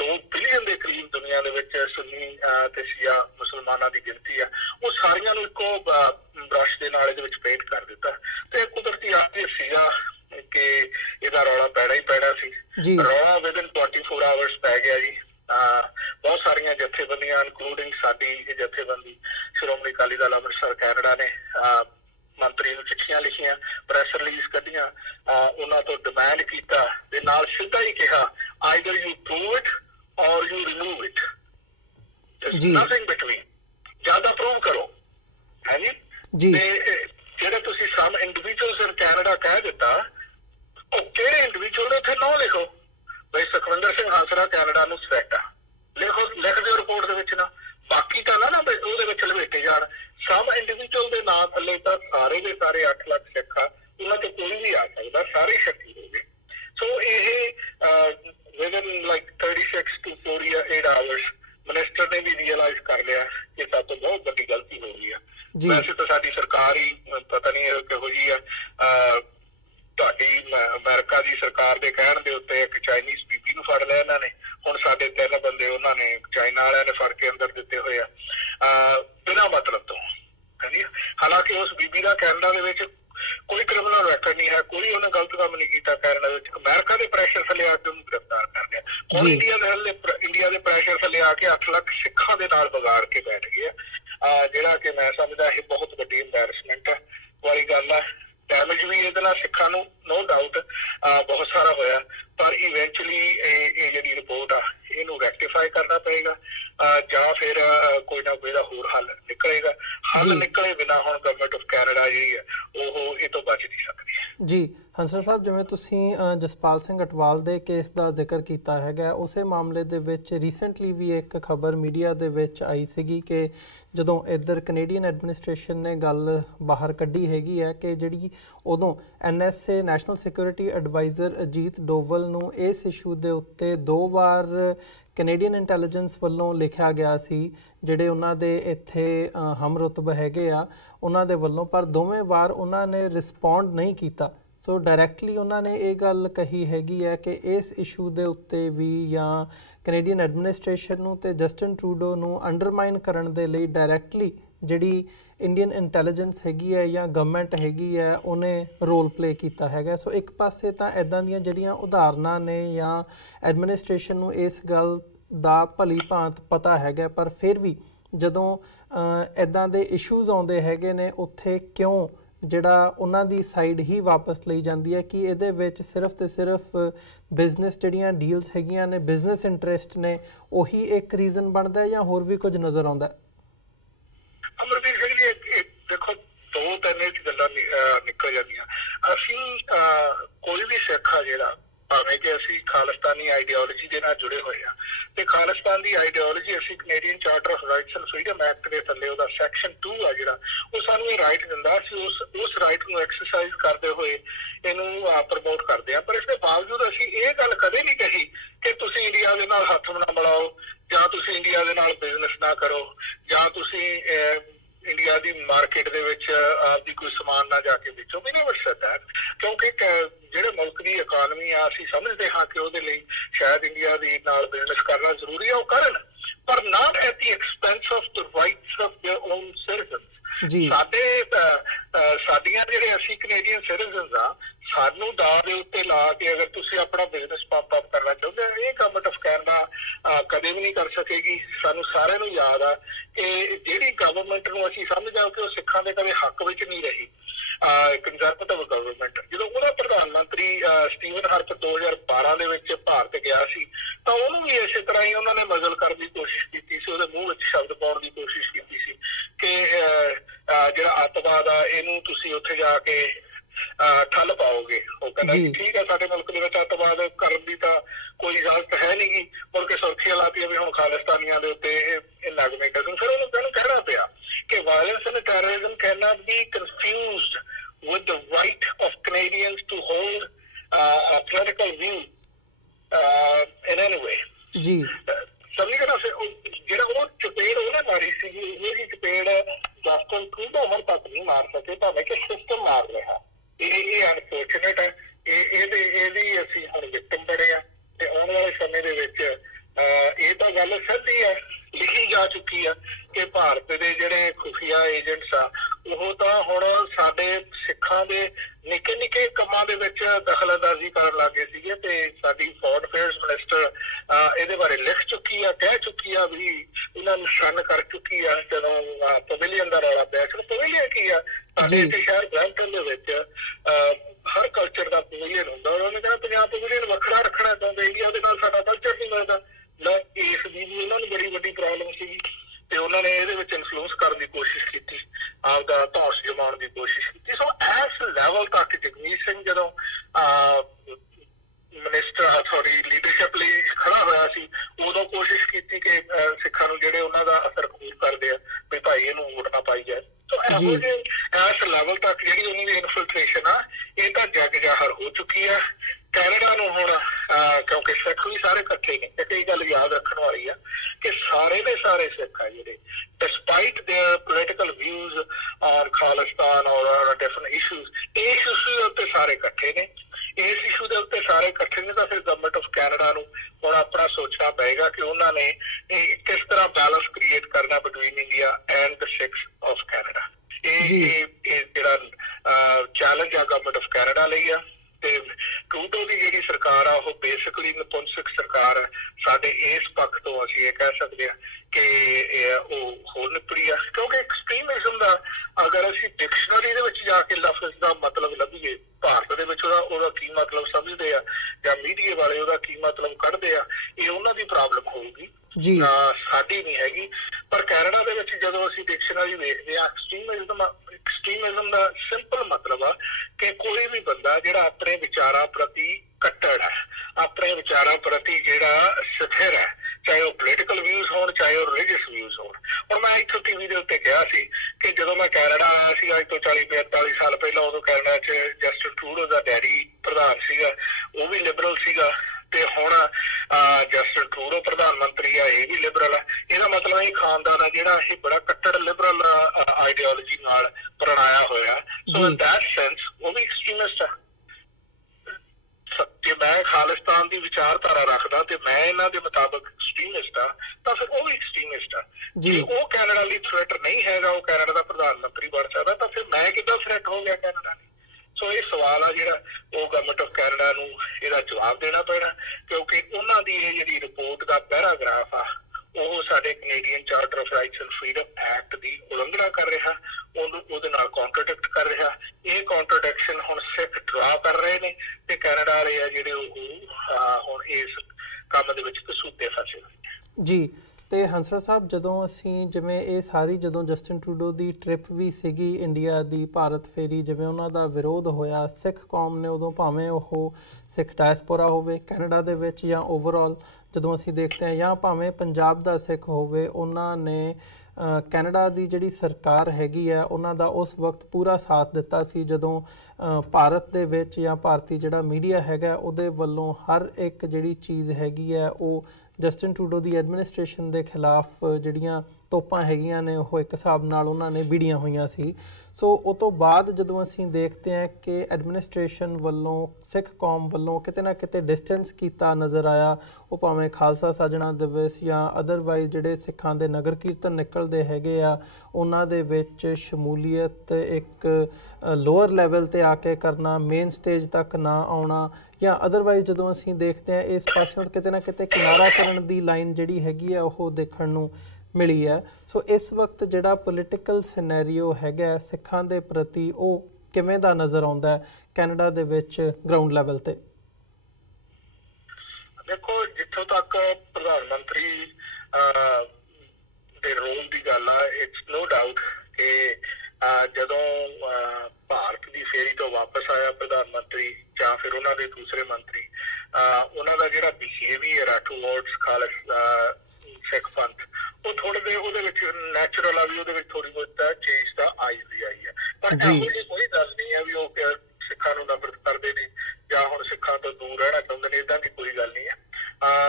2 ਬਿਲੀਅਨ ਦੇ ਕਰੀਬ ਦੁਨੀਆ ਦੇ ਵਿੱਚ ਸੁੰਨੀ ਤੇ ਸ਼ੀਆ ਮੁਸਲਮਾਨਾਂ ਦੀ ਗਿਣਤੀ ਆ, ਉਹ ਸਾਰੀਆਂ ਨੂੰ ਇੱਕੋ ਬ੍ਰਸ਼ ਦੇ ਨਾਲ ਇਹਦੇ ਵਿੱਚ ਪੇਂਟ ਕਰ ਦਿੱਤਾ। ਤੇ ਕੁਦਰਤੀ ਆਪੇ ਸੀਗਾ ਕਿ ਇਹਦਾ ਰੌਲਾ ਪੈਣਾ ਹੀ ਪੈਣਾ ਸੀ। ਰੌਲਾ ਵਿਦਨ 24 ਆਵਰਸ ਪੈ ਗਿਆ ਜੀ। ਬਹੁਤ ਸਾਰੀਆਂ ਜਥੇਬੰਦੀਆਂ ਇਨਕਲੂਡਿੰਗ ਸਾਡੀ ਇਹ ਜਥੇਬੰਦੀ ਸ਼੍ਰੋਮਣੀ ਅਕਾਲੀ ਦਲ ਅੰਮ੍ਰਿਤਸਰ ਕੈਨੇਡਾ ਨੇ ਮੰਤਰੀ ਨੂੰ ਚਿੱਠੀਆਂ ਲਿਖੀਆਂ, ਪ੍ਰੈਸ ਰਿਲੀਜ਼ ਕੱਢੀਆਂ, ਉਹਨਾਂ ਤੋਂ ਡਿਮਾਂਡ ਕੀਤਾ ਤੇ ਨਾਲ ਸਿੱਧਾ ਹੀ ਕਿਹਾ ਆਈਦਰ ਯੂ ਪ੍ਰੂਵ ਇਟ ਔਰ you remove it, nothing between, ਜ਼ਿਆਦਾ ਪ੍ਰੂਵ ਕਰੋ ਹੈ ਜੀ। ਤੇ ਜਿਹੜੇ ਤੁਸੀਂ ਸਮ ਇੰਡੀਵਿਜੂਅਲਸ ਇਨ ਕੈਨੇਡਾ ਕਹਿ ਦਿੱਤਾ, ਉਹ ਕਿਹੜੇ ਇੰਡੀਵਿਜੂਅਲ ਦੇ ਉੱਥੇ ਨਾਂ ਲਿਖੋ ਬਈ ਸੁਖਵਿੰਦਰ ਸਿੰਘ ਹੰਸਰਾ ਕੈਨੇਡਾ ਨੂੰ ਥ੍ਰੈਟ ਆ, ਲਿਖ ਦਿਓ ਰਿਪੋਰਟ ਦੇ ਵਿੱਚ ਨਾ, ਬਾਕੀ ਤਾਂ ਨਾ ਉਹਦੇ ਵਿੱਚ ਲਪੇਟੇ ਜਾਣ। ਸਮ ਇੰਡੀਵਿਜੂਅਲ ਦੇ ਨਾਂ ਥੱਲੇ ਤਾਂ ਸਾਰੇ ਦੇ ਸਾਰੇ 8 ਲੱਖ ਸਿੱਖ ਆ, ਉਹਨਾਂ ਤੇ ਕੋਈ ਵੀ ਆ ਸਕਦਾ, ਸਾਰੇ ਸ਼ੱਕੀ ਹੋ ਗਏ। ਸੋ ਇਹ within like 36 to 48 hours minister ਨੇ ਵੀ ਰੀਅਲਾਈਜ਼ ਕਰ ਲਿਆ ਕਿ ਸਾਡੇ ਤੋਂ ਬਹੁਤ ਵੱਡੀ ਗਲਤੀ ਹੋ ਗਈ ਆ। ਵੈਸੇ ਤਾਂ ਸਾਡੀ ਸਰਕਾਰ ਹੀ ਪਤਾ ਨਹੀਂ ਕਿਹੋ ਜਿਹੀ ਆ, ਸਾਡੀ ਅਮਰੀਕਾ ਦੀ ਸਰਕਾਰ ਦੇ ਕਹਿਣ ਦੇ ਉੱਤੇ ਇੱਕ ਚਾਈਨੀਜ਼ ਬੀਬੀ ਨੂੰ ਫੜ ਲਿਆ ਇਹਨਾਂ ਨੇ। ਹੁਣ ਸਾਡੇ 3 ਬੰਦੇ ਉਹਨਾਂ ਨੇ ਚਾਈਨਾ ਵਾਲਿਆਂ ਨੇ ਫੜ ਕੇ ਅੰਦਰ ਦਿੱਤੇ ਹੋਏ ਆ ਬਿਨਾਂ ਮਤਲਬ ਤੋਂ। ਹਾਲਾਂਕਿ ਉਸ ਬੀਬੀ ਦਾ ਕੈਨੇਡਾ ਦੇ ਵਿੱਚ ਕੋਈ ਕ੍ਰਿਮੀਨਲ ਰੈਕਡ ਨਹੀਂ ਹੈ, ਕੋਈ ਉਹਨੇ ਗਲਤ ਕੰਮ ਨਹੀਂ ਕੀਤਾ। ਕੈਨੇਡਾ ਵਿੱਚ ਅਮਰੀਕਾ ਦੇ ਪ੍ਰੈਸ਼ਰ ਥੱਲੇ ਆ ਕੇ ਉਹਨੂੰ ਗ੍ਰਿਫਤਾਰ ਕਰ ਲਿਆ। ਹੁਣ ਇੰਡੀਆ ਦੇ ਪ੍ਰੈਸ਼ਰ ਥੱਲੇ ਆ ਕੇ 8 ਲੱਖ ਸਿੱਖਾਂ ਦੇ ਨਾਲ ਵਿਗਾੜ ਕੇ ਬੈਠ ਗਏ, ਜਿਹੜਾ ਕਿ ਮੈਂ ਸਮਝਦਾ ਇਹ ਬਹੁਤ ਵੱਡੀ ਇੰਬੈਰਸਮੈਂਟ ਵਾਲੀ ਗੱਲ ਆ। ਡੈਮੇਜ ਵੀ ਇਹਦੇ ਨਾਲ ਸਿੱਖਾਂ ਨੂੰ ਨੋ ਡਾਊਟ ਬਹੁਤ ਸਾਰਾ ਹੋਇਆ, ਪਰ ਇਵੈਂਚੁਅਲੀ ਇਹ ਜਿਹੜੀ ਰਿਪੋਰਟ ਆ ਇਹਨੂੰ ਰੈਕਟੀਫਾਈ ਕਰਨਾ ਪਏਗਾ ਜਾਂ ਫਿਰ ਕੋਈ ਨਾ ਕੋਈ ਦਾ ਹੋਰ ਹੱਲ ਨਿਕਲੇਗਾ। ਹੱਲ ਨਿਕਲੇ ਬਿਨਾਂ ਹੁਣ ਗਵਰਨਮੈਂਟ ਆਫ ਕੈਨੇਡਾ ਜਿਹੜੀ ਹੈ ਉਹ ਇਹ ਤੋਂ ਬਚ ਨਹੀਂ ਸਕਦੀ। ਜੀ ਹੰਸਲ ਸਾਹਿਬ, ਜਿਵੇਂ ਤੁਸੀਂ ਜਸਪਾਲ ਸਿੰਘ ਅਟਵਾਲ ਦੇ ਕੇਸ ਦਾ ਜ਼ਿਕਰ ਕੀਤਾ ਹੈਗਾ, ਉਸੇ ਮਾਮਲੇ ਦੇ ਵਿੱਚ ਰੀਸੈਂਟਲੀ ਵੀ ਇੱਕ ਖਬਰ ਮੀਡੀਆ ਦੇ ਵਿੱਚ ਆਈ ਸੀਗੀ ਕਿ ਜਦੋਂ ਇੱਧਰ ਕੈਨੇਡੀਅਨ ਐਡਮਿਨਿਸਟ੍ਰੇਸ਼ਨ ਨੇ ਗੱਲ ਬਾਹਰ ਕੱਢੀ ਹੈਗੀ ਹੈ ਕਿ ਜਿਹੜੀ ਉਦੋਂ NSA national security adviser Ajit Doval ਨੂੰ ਇਸ ਇਸ਼ੂ ਦੇ ਉੱਤੇ 2 ਵਾਰ ਕੈਨੇਡੀਅਨ ਇੰਟੈਲੀਜੈਂਸ ਵੱਲੋਂ ਲਿਖਿਆ ਗਿਆ ਸੀ, ਜਿਹੜੇ ਉਹਨਾਂ ਦੇ ਇੱਥੇ ਹਮਰੁਤਬ ਹੈਗੇ ਆ ਉਹਨਾਂ ਦੇ ਵੱਲੋਂ, ਪਰ ਦੋਵੇਂ ਵਾਰ ਉਹਨਾਂ ਨੇ ਰਿਸਪੌਂਡ ਨਹੀਂ ਕੀਤਾ। ਸੋ ਡਾਇਰੈਕਟਲੀ ਉਹਨਾਂ ਨੇ ਇਹ ਗੱਲ ਕਹੀ ਹੈਗੀ ਹੈ ਕਿ ਇਸ ਇਸ਼ੂ ਦੇ ਉੱਤੇ ਵੀ ਜਾਂ ਕੈਨੇਡੀਅਨ ਐਡਮਿਨਿਸਟ੍ਰੇਸ਼ਨ ਨੂੰ ਤੇ ਜਸਟਿਨ ਟਰੂਡੋ ਨੂੰ ਅੰਡਰਮਾਈਨ ਕਰਨ ਦੇ ਲਈ ਡਾਇਰੈਕਟਲੀ ਜਿਹੜੀ ਇੰਡੀਅਨ ਇੰਟੈਲੀਜੈਂਸ ਹੈਗੀ ਹੈ ਜਾਂ ਗਵਰਨਮੈਂਟ ਹੈਗੀ ਹੈ ਉਹਨੇ ਰੋਲ ਪਲੇ ਕੀਤਾ ਹੈਗਾ। ਸੋ ਇੱਕ ਪਾਸੇ ਤਾਂ ਇੱਦਾਂ ਦੀਆਂ ਜਿਹੜੀਆਂ ਉਦਾਹਰਨਾਂ ਨੇ ਜਾਂ ਐਡਮਿਨਿਸਟ੍ਰੇਸ਼ਨ ਨੂੰ ਇਸ ਗੱਲ ਦਾ ਭਲੀ ਭਾਂਤ ਪਤਾ ਹੈਗਾ, ਪਰ ਫਿਰ ਵੀ ਜਦੋਂ ਇੱਦਾਂ ਦੇ ਇਸ਼ੂਜ਼ ਆਉਂਦੇ ਹੈਗੇ ਨੇ ਉੱਥੇ ਕਿਉਂ ਜਿਹੜਾ ਉਹਨਾਂ ਦੀ ਸਾਈਡ ਹੀ ਵਾਪਸ ਲਈ ਜਾਂਦੀ ਹੈ ਕਿ ਇਹਦੇ ਵਿੱਚ ਸਿਰਫ ਤੇ ਸਿਰਫ ਬਿਜ਼ਨਸ ਜਿਹੜੀਆਂ ਡੀਲਸ ਹੈਗੀਆਂ ਨੇ, ਬਿਜ਼ਨਸ ਇੰਟਰਸਟ ਨੇ, ਉਹੀ ਇੱਕ ਰੀਜ਼ਨ ਬਣਦਾ ਜਾਂ ਹੋਰ ਵੀ ਕੁਝ ਨਜ਼ਰ ਆਉਂਦਾ? ਅਮਰਦੀਪ ਸਿੰਘ ਜੀ, ਦੇਖੋ 2-3 ਗੱਲਾਂ ਨਿਕਲ ਜਾਂਦੀਆਂ। ਅਸੀਂ ਕੋਈ ਵੀ ਸਿੱਖ ਆ ਜਿਹੜਾ, ਭਾਵੇਂ ਕਿ ਅਸੀਂ ਖਾਲਿਸਤਾਨੀ ਆਈਡੀਓਲੋਜੀ ਦੇ ਨਾਲ ਜੁੜੇ ਹੋਏ ਆ, ਤੇ ਖਾਲਿਸਤਾਨ ਦੀ ਆਈਡੀਓਲੋਜੀ ਅਸੀਂ Canadian charter of rights and freedom act ਦੇ ਥੱਲੇ ਉਹਦਾ ਸੈਕਸ਼ਨ 2 ਆ ਜਿਹੜਾ, ਉਹ ਸਾਨੂੰ ਇਹ ਰਾਈਟ ਦਿੰਦਾ ਸੀ। ਉਸ ਰਾਈਟ ਨੂੰ ਐਕਸਰਸਾਈਜ਼ ਕਰਦੇ ਹੋਏ ਇਹਨੂੰ ਪ੍ਰਮੋਟ ਕਰਦੇ ਆ। ਪਰ ਇਸ ਦੇ ਬਾਵਜੂਦ ਅਸੀਂ ਇਹ ਗੱਲ ਕਦੇ ਨਹੀਂ ਕਹੀ ਕਿ ਤੁਸੀਂ ਇੰਡੀਆ ਦੇ ਨਾਲ ਹੱਥ ਨਾ ਮਿਲਾਓ, ਜਾਂ ਤੁਸੀਂ ਇੰਡੀਆ ਦੇ ਨਾਲ ਬਿਜ਼ਨਸ ਨਾ ਕਰੋ, ਜਾਂ ਤੁਸੀਂ ਇੰਡੀਆ ਦੀ ਮਾਰਕੀਟ ਦੇ ਵਿੱਚ ਆਪਦੀ ਕੋਈ ਸਮਾਨ ਨਾ ਜਾ ਕੇ ਵੇਚੋ। ਵੀ ਨੈਵਰ ਸੈਡ ਦੈਟ, ਕਿਉਂਕਿ ਜਿਹੜੇ ਮੁਲਕ ਦੀ ਇਕਾਨਮੀ ਆ ਅਸੀਂ ਸਮਝਦੇ ਹਾਂ ਕਿ ਉਹਦੇ ਲਈ ਸ਼ਾਇਦ ਇੰਡੀਆ ਦੀ ਨਾਲ ਬਿਜ਼ਨਸ ਕਰਨਾ ਜ਼ਰੂਰੀ ਆ, ਉਹ ਕਰਨ, ਪਰ not at the expense of the rights of their own citizens. ਸਾਡੀਆਂ ਜਿਹੜੇ ਅਸੀਂ ਕੈਨੇਡੀਅਨ ਸਿਟੀਜ਼ਨਸ ਆ, ਸਾਨੂੰ ਦਾਅ ਦੇ ਉੱਤੇ ਲਾ ਕੇ ਅਗਰ ਤੁਸੀਂ ਆਪਣਾ ਬਿਜ਼ਨਸ ਪੰਪ ਅਪ ਕਰਨਾ ਚਾਹੁੰਦੇ ਹੋ, ਇਹ ਗਵਰਨਮੈਂਟ ਆਫ ਕੈਨੇਡਾ ਕਦੇ ਵੀ ਨਹੀਂ ਕਰ ਸਕੇਗੀ। ਸਾਨੂੰ ਸਾਰਿਆਂ ਨੂੰ ਯਾਦ ਆ ਕਿ ਜਿਹੜੀ ਗਵਰਨਮੈਂਟ ਨੂੰ ਅਸੀਂ ਸਮਝਦੇ ਹਾਂ ਕਿ ਉਹ ਸਿੱਖਾਂ ਦੇ ਕਦੇ ਹੱਕ ਵਿੱਚ ਨਹੀਂ ਰਹੀ, ਕੰਜ਼ਰਵੇਟਿਵ ਗਵਰਨਮੈਂਟ, ਜਦੋਂ ਉਹਦਾ ਪ੍ਰਧਾਨ ਮੰਤਰੀ ਸਟੀਵਨ ਹਾਰਪਰ 2012 ਦੇ ਵਿੱਚ ਭਾਰਤ ਗਿਆ ਸੀ ਤਾਂ ਉਹਨੂੰ ਵੀ ਇਸੇ ਤਰ੍ਹਾਂ ਹੀ ਉਹਨਾਂ ਨੇ ਮਜ਼ਲ ਕਰਨ ਦੀ ਕੋਸ਼ਿਸ਼ ਕੀਤੀ ਸੀ, ਉਹਦੇ ਮੂੰਹ ਵਿੱਚ ਸ਼ਬਦ ਪਾਉਣ ਦੀ ਕੋਸ਼ਿਸ਼ ਕੀਤੀ ਸੀ ਕਿ ਜਿਹੜਾ ਅੱਤਵਾਦ ਆ ਇਹਨੂੰ ਤੁਸੀਂ ਉੱਥੇ ਜਾ ਕੇ ਠੱਲ ਪਾਓਗੇ। ਉਹ ਕਹਿੰਦਾ ਠੀਕ ਹੈ, ਸਾਡੇ ਮੁਲਕ ਦੇ ਵਿੱਚ ਅੱਤਵਾਦ ਕਰਨ ਦੀ ਤਾਂ ਕੋਈ ਇਜਾਜ਼ਤ ਹੈ ਨਹੀਂ ਗੀ, ਮੁੜ ਕੇ ਸੁਰਖੀਆਂ ਲਾਤੀਆਂ ਵੀ ਹੁਣ ਖਾਲਿਸਤਾਨੀਆਂ ਦੇ ਉੱਤੇ ਇਹ ਨਗਮੇ ਕਸਮ। ਫਿਰ ਉਹਨੂੰ ਕਹਿਣਾ ਪਿਆ ਕਿ violence and terrorism can not be confused with the right of Canadians to hold a political view in any way. ਜੀ ਸਮਝੀ ਨਾ, ਜਿਹੜਾ ਉਹ ਚਪੇੜ ਉਹਨੇ ਮਾਰੀ ਸੀਗੀ, ਇਹ ਚਪੇੜ ਜਸਟਿਨ ਟਰੂਡੋ ਹੁਣ ਤੱਕ ਨਹੀਂ ਮਾਰ ਸਕੇ, ਭਾਵੇਂ ਕਿ ਸਿਸਟਮ ਮਾਰ ਰਿਹਾ। ਇਹ ਅਨਫੋਰਚੂਨੇਟ ਹੈ, ਇਹਦੀ ਅਸੀਂ ਹੁਣ ਵਿਕਟਮ ਬਣੇ ਆ, ਤੇ ਆਉਣ ਵਾਲੇ ਸਮੇਂ ਦੇ ਵਿੱਚ ਇਹ ਤਾਂ ਗੱਲ ਸੱਚੀ ਹੈ, ਲਿਖੀ ਜਾ ਚੁੱਕੀ ਆ ਕਿ ਭਾਰਤ ਦੇ ਜਿਹੜੇ ਖੁਫੀਆ ਏਜੰਟਸ ਆ ਉਹ ਤਾਂ ਹੁਣ ਸਾਡੇ ਸਿੱਖਾਂ ਦੇ ਨਿੱਕੇ ਨਿੱਕੇ ਕੰਮਾਂ ਦੇ ਵਿੱਚ ਦਖਲਅੰਦਾਜ਼ੀ ਕਰਨ ਲੱਗੇ ਸੀਗੇ, ਤੇ ਸਾਡੀ ਫੋਰਨ ਅਫੇਅਰਸ ਮਿਨਿਸਟਰ ਇਹਦੇ ਬਾਰੇ ਲਿਖ ਚੁੱਕੀ ਆ, ਕਹਿ ਚੁੱਕੀ ਆ, ਵੀ ਇਹਨਾਂ ਨੂੰ ਸ਼ਨ ਕਰ ਚੁੱਕੀ ਆ। ਜਦੋਂ ਪਵੇਲੀਅਨ ਦਾ ਰੌਲਾ ਪਿਆ, ਪਵੇਲੀਅਨ ਕੀ ਆ, ਸਾਡੇ ਇੱਥੇ ਸ਼ਹਿਰ ਬ੍ਰੈਂਪਟਨ ਦੇ ਵਿੱਚ ਹਰ ਕਲਚਰ ਦਾ ਪਵੇਲੀਅਨ ਹੁੰਦਾ, ਔਰ ਉਹਨੇ ਕਹਿੰਦਾ ਪੰਜਾਬ ਪਵੇਲੀਅਨ ਵੱਖਰਾ ਰੱਖਣਾ ਚਾਹੁੰਦੇ, ਇੰਡੀਆ ਦੇ ਨਾਲ ਸਾਡਾ ਕਲਚਰ ਨਹੀਂ ਮਿਲਦਾ। ਇਸ ਦੀ ਵੀ ਉਹਨਾਂ ਨੂੰ ਬੜੀ ਵੱਡੀ ਪ੍ਰੋਬਲਮ ਸੀਗੀ, ਤੇ ਉਹਨਾਂ ਨੇ ਇਹਦੇ ਵਿੱਚ ਇਨਫਲੂਐਂਸ ਕਰਨ ਦੀ ਕੋਸ਼ਿਸ਼ ਕੀਤੀ, ਆਪਦਾ ਧੌਂਸ ਜਮਾਉਣ ਦੀ ਕੋਸ਼ਿਸ਼ ਕੀਤੀ। ਸੋ ਇਸ ਲੈਵਲ ਤੱਕ ਜਗਮੀਤ ਸਿੰਘ ਜਦੋਂ ਲੀਡਰਸ਼ਿਪ ਲਈ ਖੜਾ ਹੋਇਆ ਸੀ, ਉਦੋਂ ਕੋਸ਼ਿਸ਼ ਕੀਤੀ ਕਿ ਸਿੱਖਾਂ ਨੂੰ ਜਿਹੜੇ ਉਹਨਾਂ ਦਾ ਅਸਰ ਖੂਰ ਕਰਦੇ ਆ ਵੀ ਭਾਈ ਇਹਨੂੰ ਵੋਟ ਨਾ ਪਾਈ ਜਾਏ। ਸੋ ਇਹੋ ਜਿਹੇ ਇਸ ਲੈਵਲ ਤੱਕ ਜਿਹੜੀ ਉਹਨਾਂ ਦੀ ਇਨਫਿਲਟ੍ਰੇਸ਼ਨ ਆ, ਇਹ ਤਾਂ ਜੱਗ ਜ਼ਾਹਰ ਹੋ ਚੁੱਕੀ ਆ। ਕੈਨੇਡਾ ਨੂੰ ਹੁਣ ਕਿਉਂਕਿ ਸਿੱਖ ਵੀ ਸਾਰੇ ਇਕੱਠੇ ਨੇ, ਤੇ ਇਹ ਗੱਲ ਯਾਦ ਰੱਖਣ ਵਾਲੀ ਆ ਕਿ ਸਾਰੇ ਦੇ ਸਾਰੇ ਸਿੱਖ ਆ ਜਿਹੜੇ despite there political views on Khalistan ਔਰ ਡਿਫਰੈਂਟ ਇਸ਼ੂਜ਼, ਇਸ ਇਸ਼ੂ ਉੱਤੇ ਸਾਰੇ ਇਕੱਠੇ ਨੇ। ਆਏਗਾ ਕਿ ਉਹਨਾਂ ਨੇ ਕਿਸ ਤਰ੍ਹਾਂ ਬੈਲੈਂਸ ਕ੍ਰੀਏਟ ਕਰਨਾ between India and the six of Canada. ਇਹ ਜਿਹੜਾ ਚੈਲੰਜ ਆ ਗਵਰਨਮੈਂਟ ਆਫ ਕੈਨੇਡਾ ਲਈ ਆ। ਤੇ ਟਰੂਡੋ ਦੀ ਜਿਹੜੀ ਸਰਕਾਰ ਆ ਉਹ ਬੇਸਿਕਲੀ ਨਪੁੰਸਕ ਸਰਕਾਰ ਸਾਡੇ ਇਸ ਪੱਖ ਤੋਂ ਅਸੀਂ ਇਹ ਕਹਿ ਸਕਦੇ ਹਾਂ ਕਿ ਉਹ ਹੋਰ ਨਿਪੜੀ ਆ, ਕਿਉਂਕਿ ਐਕਸਟ੍ਰੀਮਿਜ਼ਮ ਦਾ ਅਗਰ ਅਸੀਂ ਡਿਕਸ਼ਨਰੀ ਦੇ ਵਿੱਚ ਜਾ ਕੇ ਲਫ਼ਜ਼ ਦਾ ਮਤਲਬ ਲੱਭੀਏ, ਭਾਰਤ ਦੇ ਵਿੱਚ ਉਹਦਾ ਕੀ ਮਤਲਬ ਸਮਝਦੇ ਆ ਜਾਂ ਮੀਡੀਆ ਵਾਲੇ ਉਹਦਾ ਕੀ ਮਤਲਬ ਕੱਢਦੇ ਆ, ਇਹ ਉਹਨਾਂ ਦੀ ਪ੍ਰੋਬਲਮ ਹੋਊਗੀ, ਸਾਡੀ ਨਹੀਂ ਹੈਗੀ। ਪਰ ਕੈਨੇਡਾ ਦੇ ਵਿੱਚ ਜਦੋਂ ਅਸੀਂ ਡਿਕਸ਼ਨਰੀ ਵੇਖਦੇ ਹਾਂ, ਐਕਸਟ੍ਰੀਮਿਜ਼ਮ ਦਾ ਸਿੰਪਲ ਮਤਲਬ ਆ ਕਿ ਕੋਈ ਵੀ ਬੰਦਾ ਜਿਹੜਾ ਆਪਣੇ ਵਿਚਾਰਾਂ ਪ੍ਰਤੀ ਕੱਟੜ ਹੈ, ਆਪਣੇ ਵਿਚਾਰਾਂ ਪ੍ਰਤੀ ਜਿਹੜਾ ਸਥਿਰ ਹੈ, ਚਾਹੇ ਉਹ ਪੋਲੀਟੀਕਲ ਵਿਊਜ਼ ਹੋਣ ਚਾਹੇ ਉਹ ਰਿਲੀਜੀਅਸ ਵਿਊਜ਼ ਹੋਣ। ਹੁਣ ਮੈਂ ਇੱਥੋਂ ਟੀਵੀ ਦੇ ਉੱਤੇ ਕਿਹਾ ਸੀ ਕਿ ਜਦੋਂ ਮੈਂ ਕੈਨੇਡਾ ਆਇਆ ਸੀ ਅੱਜ ਤੋਂ 40-45 ਸਾਲ ਪਹਿਲਾਂ, ਉਦੋਂ ਕੈਨੇਡਾ 'ਚ ਜਸਟਿਨ ਟਰੂਡੋ ਦਾ ਡੈਡੀ ਪ੍ਰਧਾਨ ਸੀਗਾ, ਉਹ ਵੀ ਲਿਬਰਲ ਸੀਗਾ, ਤੇ ਹੁਣ ਜਸਟਿਨ ਟਰੂਡੋ ਪ੍ਰਧਾਨ ਮੰਤਰੀ ਆ, ਇਹ ਵੀ ਲਿਬਰਲ ਆ। ਇਹਦਾ ਮਤਲਬ ਇਹ ਖਾਨਦਾਨ ਆ ਜਿਹੜਾ ਇਹ ਬੜਾ ਕੱਟੜ ਲਿਬਰਲ ਆਈਡੀਓਲੋਜੀ ਨਾਲ ਪ੍ਰਣਾਇਆ ਹੋਇਆ। ਸੋ ਇਨ ਦੈਟ ਸੈਂਸ ਉਹ ਵੀ ਐਕਸਟ੍ਰੀਮਿਸਟ ਆ। ਜੇ ਮੈਂ ਖਾਲਿਸਤਾਨ ਦੀ ਵਿਚਾਰਧਾਰਾ ਰੱਖਦਾ ਤੇ ਮੈਂ ਇਹਨਾਂ ਦੇ ਮੁਤਾਬਕ ਐਕਸਟ੍ਰੀਮਿਸਟ ਆ, ਤਾਂ ਫਿਰ ਉਹ ਵੀ ਐਕਸਟ੍ਰੀਮਿਸਟ ਆ। ਜੇ ਉਹ ਕੈਨੇਡਾ ਲਈ ਥ੍ਰੈਟ ਨਹੀਂ ਹੈਗਾ, ਉਹ ਕੈਨੇਡਾ ਦਾ ਪ੍ਰਧਾਨ ਮੰਤਰੀ ਬਣ ਸਕਦਾ, ਤਾਂ ਫਿਰ ਮੈਂ ਕਿੱਦਾਂ ਥ੍ਰੈਟ ਹੋ ਗਿਆ ਕੈਨੇਡਾ ਲਈ? ਸੋ ਇਹ ਸਵਾਲ ਆ ਜਿਹੜਾ ਉਹ ਗਵਰਨਮੈਂਟ ਆਫ ਕੈਨੇਡਾ ਨੂੰ ਇਹਦਾ ਜਵਾਬ ਦੇਣਾ ਪੈਣਾ, ਕਿਉਂਕਿ ਉਹਨਾਂ ਦੀ ਇਹ ਜਿਹੜੀ ਰਿਪੋਰਟ ਦਾ ਪੈਰਾਗ੍ਰਾਫ ਆ ਉਹ ਸਾਡੇ Canadian charter of rights and freedom act ਦੀ ਉਲੰਘਣਾ ਕਰ ਰਿਹਾ, ਉਹਦੇ ਨਾਲ ਕੰਟਰਡਿਕਟ ਕਰ ਰਿਹਾ। ਇਹ ਕੰਟਰਡਿਕਸ਼ਨ ਹੁਣ ਸਿੱਖ ਡਰਾ ਕਰ ਰਹੇ ਨੇ ਤੇ ਕੈਨੇਡਾ ਵਾਲੇ ਆ ਜਿਹੜੇ ਉਹ ਹੁਣ ਇਸ ਕੰਮ ਦੇ ਵਿੱਚ ਕਸੂਤੇ ਫਸੇ ਹੋਏ ਜੀ। ਤੇ ਹੰਸਰਾਜ ਸਾਹਿਬ, ਜਦੋਂ ਅਸੀਂ ਜਿਵੇਂ ਇਹ ਸਾਰੀ ਜਦੋਂ ਜਸਟਿਨ ਟਰੂਡੋ ਦੀ ਟ੍ਰਿਪ ਵੀ ਸੀਗੀ ਇੰਡੀਆ ਦੀ ਭਾਰਤ ਫੇਰੀ, ਜਿਵੇਂ ਉਹਨਾਂ ਦਾ ਵਿਰੋਧ ਹੋਇਆ ਸਿੱਖ ਕੌਮ ਨੇ ਉਦੋਂ, ਭਾਵੇਂ ਉਹ ਸਿੱਖ ਡਾਇਸਪੋਰਾ ਹੋਵੇ ਕੈਨੇਡਾ ਦੇ ਵਿੱਚ ਜਾਂ ਓਵਰਆਲ ਜਦੋਂ ਅਸੀਂ ਦੇਖਦੇ ਹਾਂ, ਜਾਂ ਭਾਵੇਂ ਪੰਜਾਬ ਦਾ ਸਿੱਖ ਹੋਵੇ, ਉਹਨਾਂ ਨੇ ਕੈਨੇਡਾ ਦੀ ਜਿਹੜੀ ਸਰਕਾਰ ਹੈਗੀ ਹੈ ਉਹਨਾਂ ਦਾ ਉਸ ਵਕਤ ਪੂਰਾ ਸਾਥ ਦਿੱਤਾ ਸੀ, ਜਦੋਂ ਭਾਰਤ ਦੇ ਵਿੱਚ ਜਾਂ ਭਾਰਤੀ ਜਿਹੜਾ ਮੀਡੀਆ ਹੈਗਾ ਉਹਦੇ ਵੱਲੋਂ ਹਰ ਇੱਕ ਜਿਹੜੀ ਚੀਜ਼ ਹੈਗੀ ਹੈ ਉਹ ਜਸਟਿਨ ਟਰੂਡੋ ਦੀ ਐਡਮਿਨਿਸਟ੍ਰੇਸ਼ਨ ਦੇ ਖਿਲਾਫ ਜਿਹੜੀਆਂ ਤੋਪਾਂ ਹੈਗੀਆਂ ਨੇ ਉਹ ਇੱਕ ਹਿਸਾਬ ਨਾਲ ਉਹਨਾਂ ਨੇ ਵੀੜੀਆਂ ਹੋਈਆਂ ਸੀ। ਸੋ ਉਹ ਤੋਂ ਬਾਅਦ ਜਦੋਂ ਅਸੀਂ ਦੇਖਦੇ ਹਾਂ ਕਿ ਐਡਮਿਨਿਸਟ੍ਰੇਸ਼ਨ ਵੱਲੋਂ ਸਿੱਖ ਕੌਮ ਵੱਲੋਂ ਕਿਤੇ ਨਾ ਕਿਤੇ ਡਿਸਟੈਂਸ ਕੀਤਾ ਨਜ਼ਰ ਆਇਆ, ਉਹ ਭਾਵੇਂ ਖਾਲਸਾ ਸਾਜਣਾ ਦਿਵਸ ਜਾਂ ਅਦਰਵਾਈਜ਼ ਜਿਹੜੇ ਸਿੱਖਾਂ ਦੇ ਨਗਰ ਕੀਰਤਨ ਨਿਕਲਦੇ ਹੈਗੇ ਆ ਉਹਨਾਂ ਦੇ ਵਿੱਚ ਸ਼ਮੂਲੀਅਤ ਇੱਕ ਲੋਅਰ ਲੈਵਲ 'ਤੇ ਆ ਕੇ ਕਰਨਾ, ਮੇਨ ਸਟੇਜ ਤੱਕ ਨਾ ਆਉਣਾ, ਜਾਂ ਅਦਰਵਾਈਜ਼ ਜਦੋਂ ਅਸੀਂ ਦੇਖਦੇ ਹਾਂ ਇਸ ਪਾਸਿਓਂ ਕਿਤੇ ਨਾ ਕਿਤੇ ਕਿਨਾਰਾ ਕਰਨ ਦੀ ਲਾਈਨ ਜਿਹੜੀ ਹੈਗੀ ਆ ਉਹ ਦੇਖਣ ਨੂੰ ਮਿਲੀ ਹੈ। ਸੋ ਇਸ ਵਕਤ ਜਿਹੜਾ ਪੋਲੀਟੀਕਲ ਸਿਨੈਰੀਓ ਹੈਗਾ ਸਿੱਖਾਂ ਦੇ ਪ੍ਰਤੀ ਉਹ ਕਿਵੇਂ ਦਾ ਨਜ਼ਰ ਆਉਂਦਾ ਹੈ ਕੈਨੇਡਾ ਦੇ ਵਿੱਚ ਗਰਾਊਂਡ ਲੈਵਲ ਤੇ? ਦੇਖੋ, ਜਿੱਥੋਂ ਤੱਕ ਪ੍ਰਧਾਨ ਮੰਤਰੀ ਦੇ ਰੋਲ ਦੀ ਗੱਲ ਆ, ਇਟਸ ਨੋ ਡਾਊਟ ਕਿ ਜਦੋਂ ਭਾਰਤ ਦੀ ਫੇਰੀ ਤੋਂ ਵਾਪਸ ਆਇਆ ਪ੍ਰਧਾਨ ਮੰਤਰੀ ਜਾਂ ਫਿਰ ਉਹਨਾਂ ਦੇ ਦੂਸਰੇ ਮੰਤਰੀ, ਉਹਨਾਂ ਦਾ ਜਿਹੜਾ ਬਿਹੇਵੀਅਰ ਆ ਟੂਵਰਡਸ ਖਾਲਸਾ ਸਿੱਖ ਪੰਥ, ਉਹ ਥੋੜੇ ਜਿਹੇ ਉਹਦੇ ਵਿੱਚ ਨੈਚੁਰਲ ਆ ਵੀ ਉਹਦੇ ਵਿੱਚ ਥੋੜੀ ਬਹੁਤ ਚੇਂਜ ਤਾਂ ਆਈ ਹੈ। ਪਰ ਇਹੋ ਜਿਹੀ ਕੋਈ ਗੱਲ ਨਹੀਂ ਹੈ ਵੀ ਉਹ ਸਿੱਖਾਂ ਨੂੰ ਨਫ਼ਰਤ ਕਰਦੇ ਨੇ ਜਾਂ ਹੁਣ ਸਿੱਖਾਂ ਤੋਂ ਦੂਰ ਰਹਿਣਾ ਚਾਹੁੰਦੇ ਨੇ, ਏਦਾਂ ਦੀ ਕੋਈ ਗੱਲ ਨਹੀਂ ਹੈ।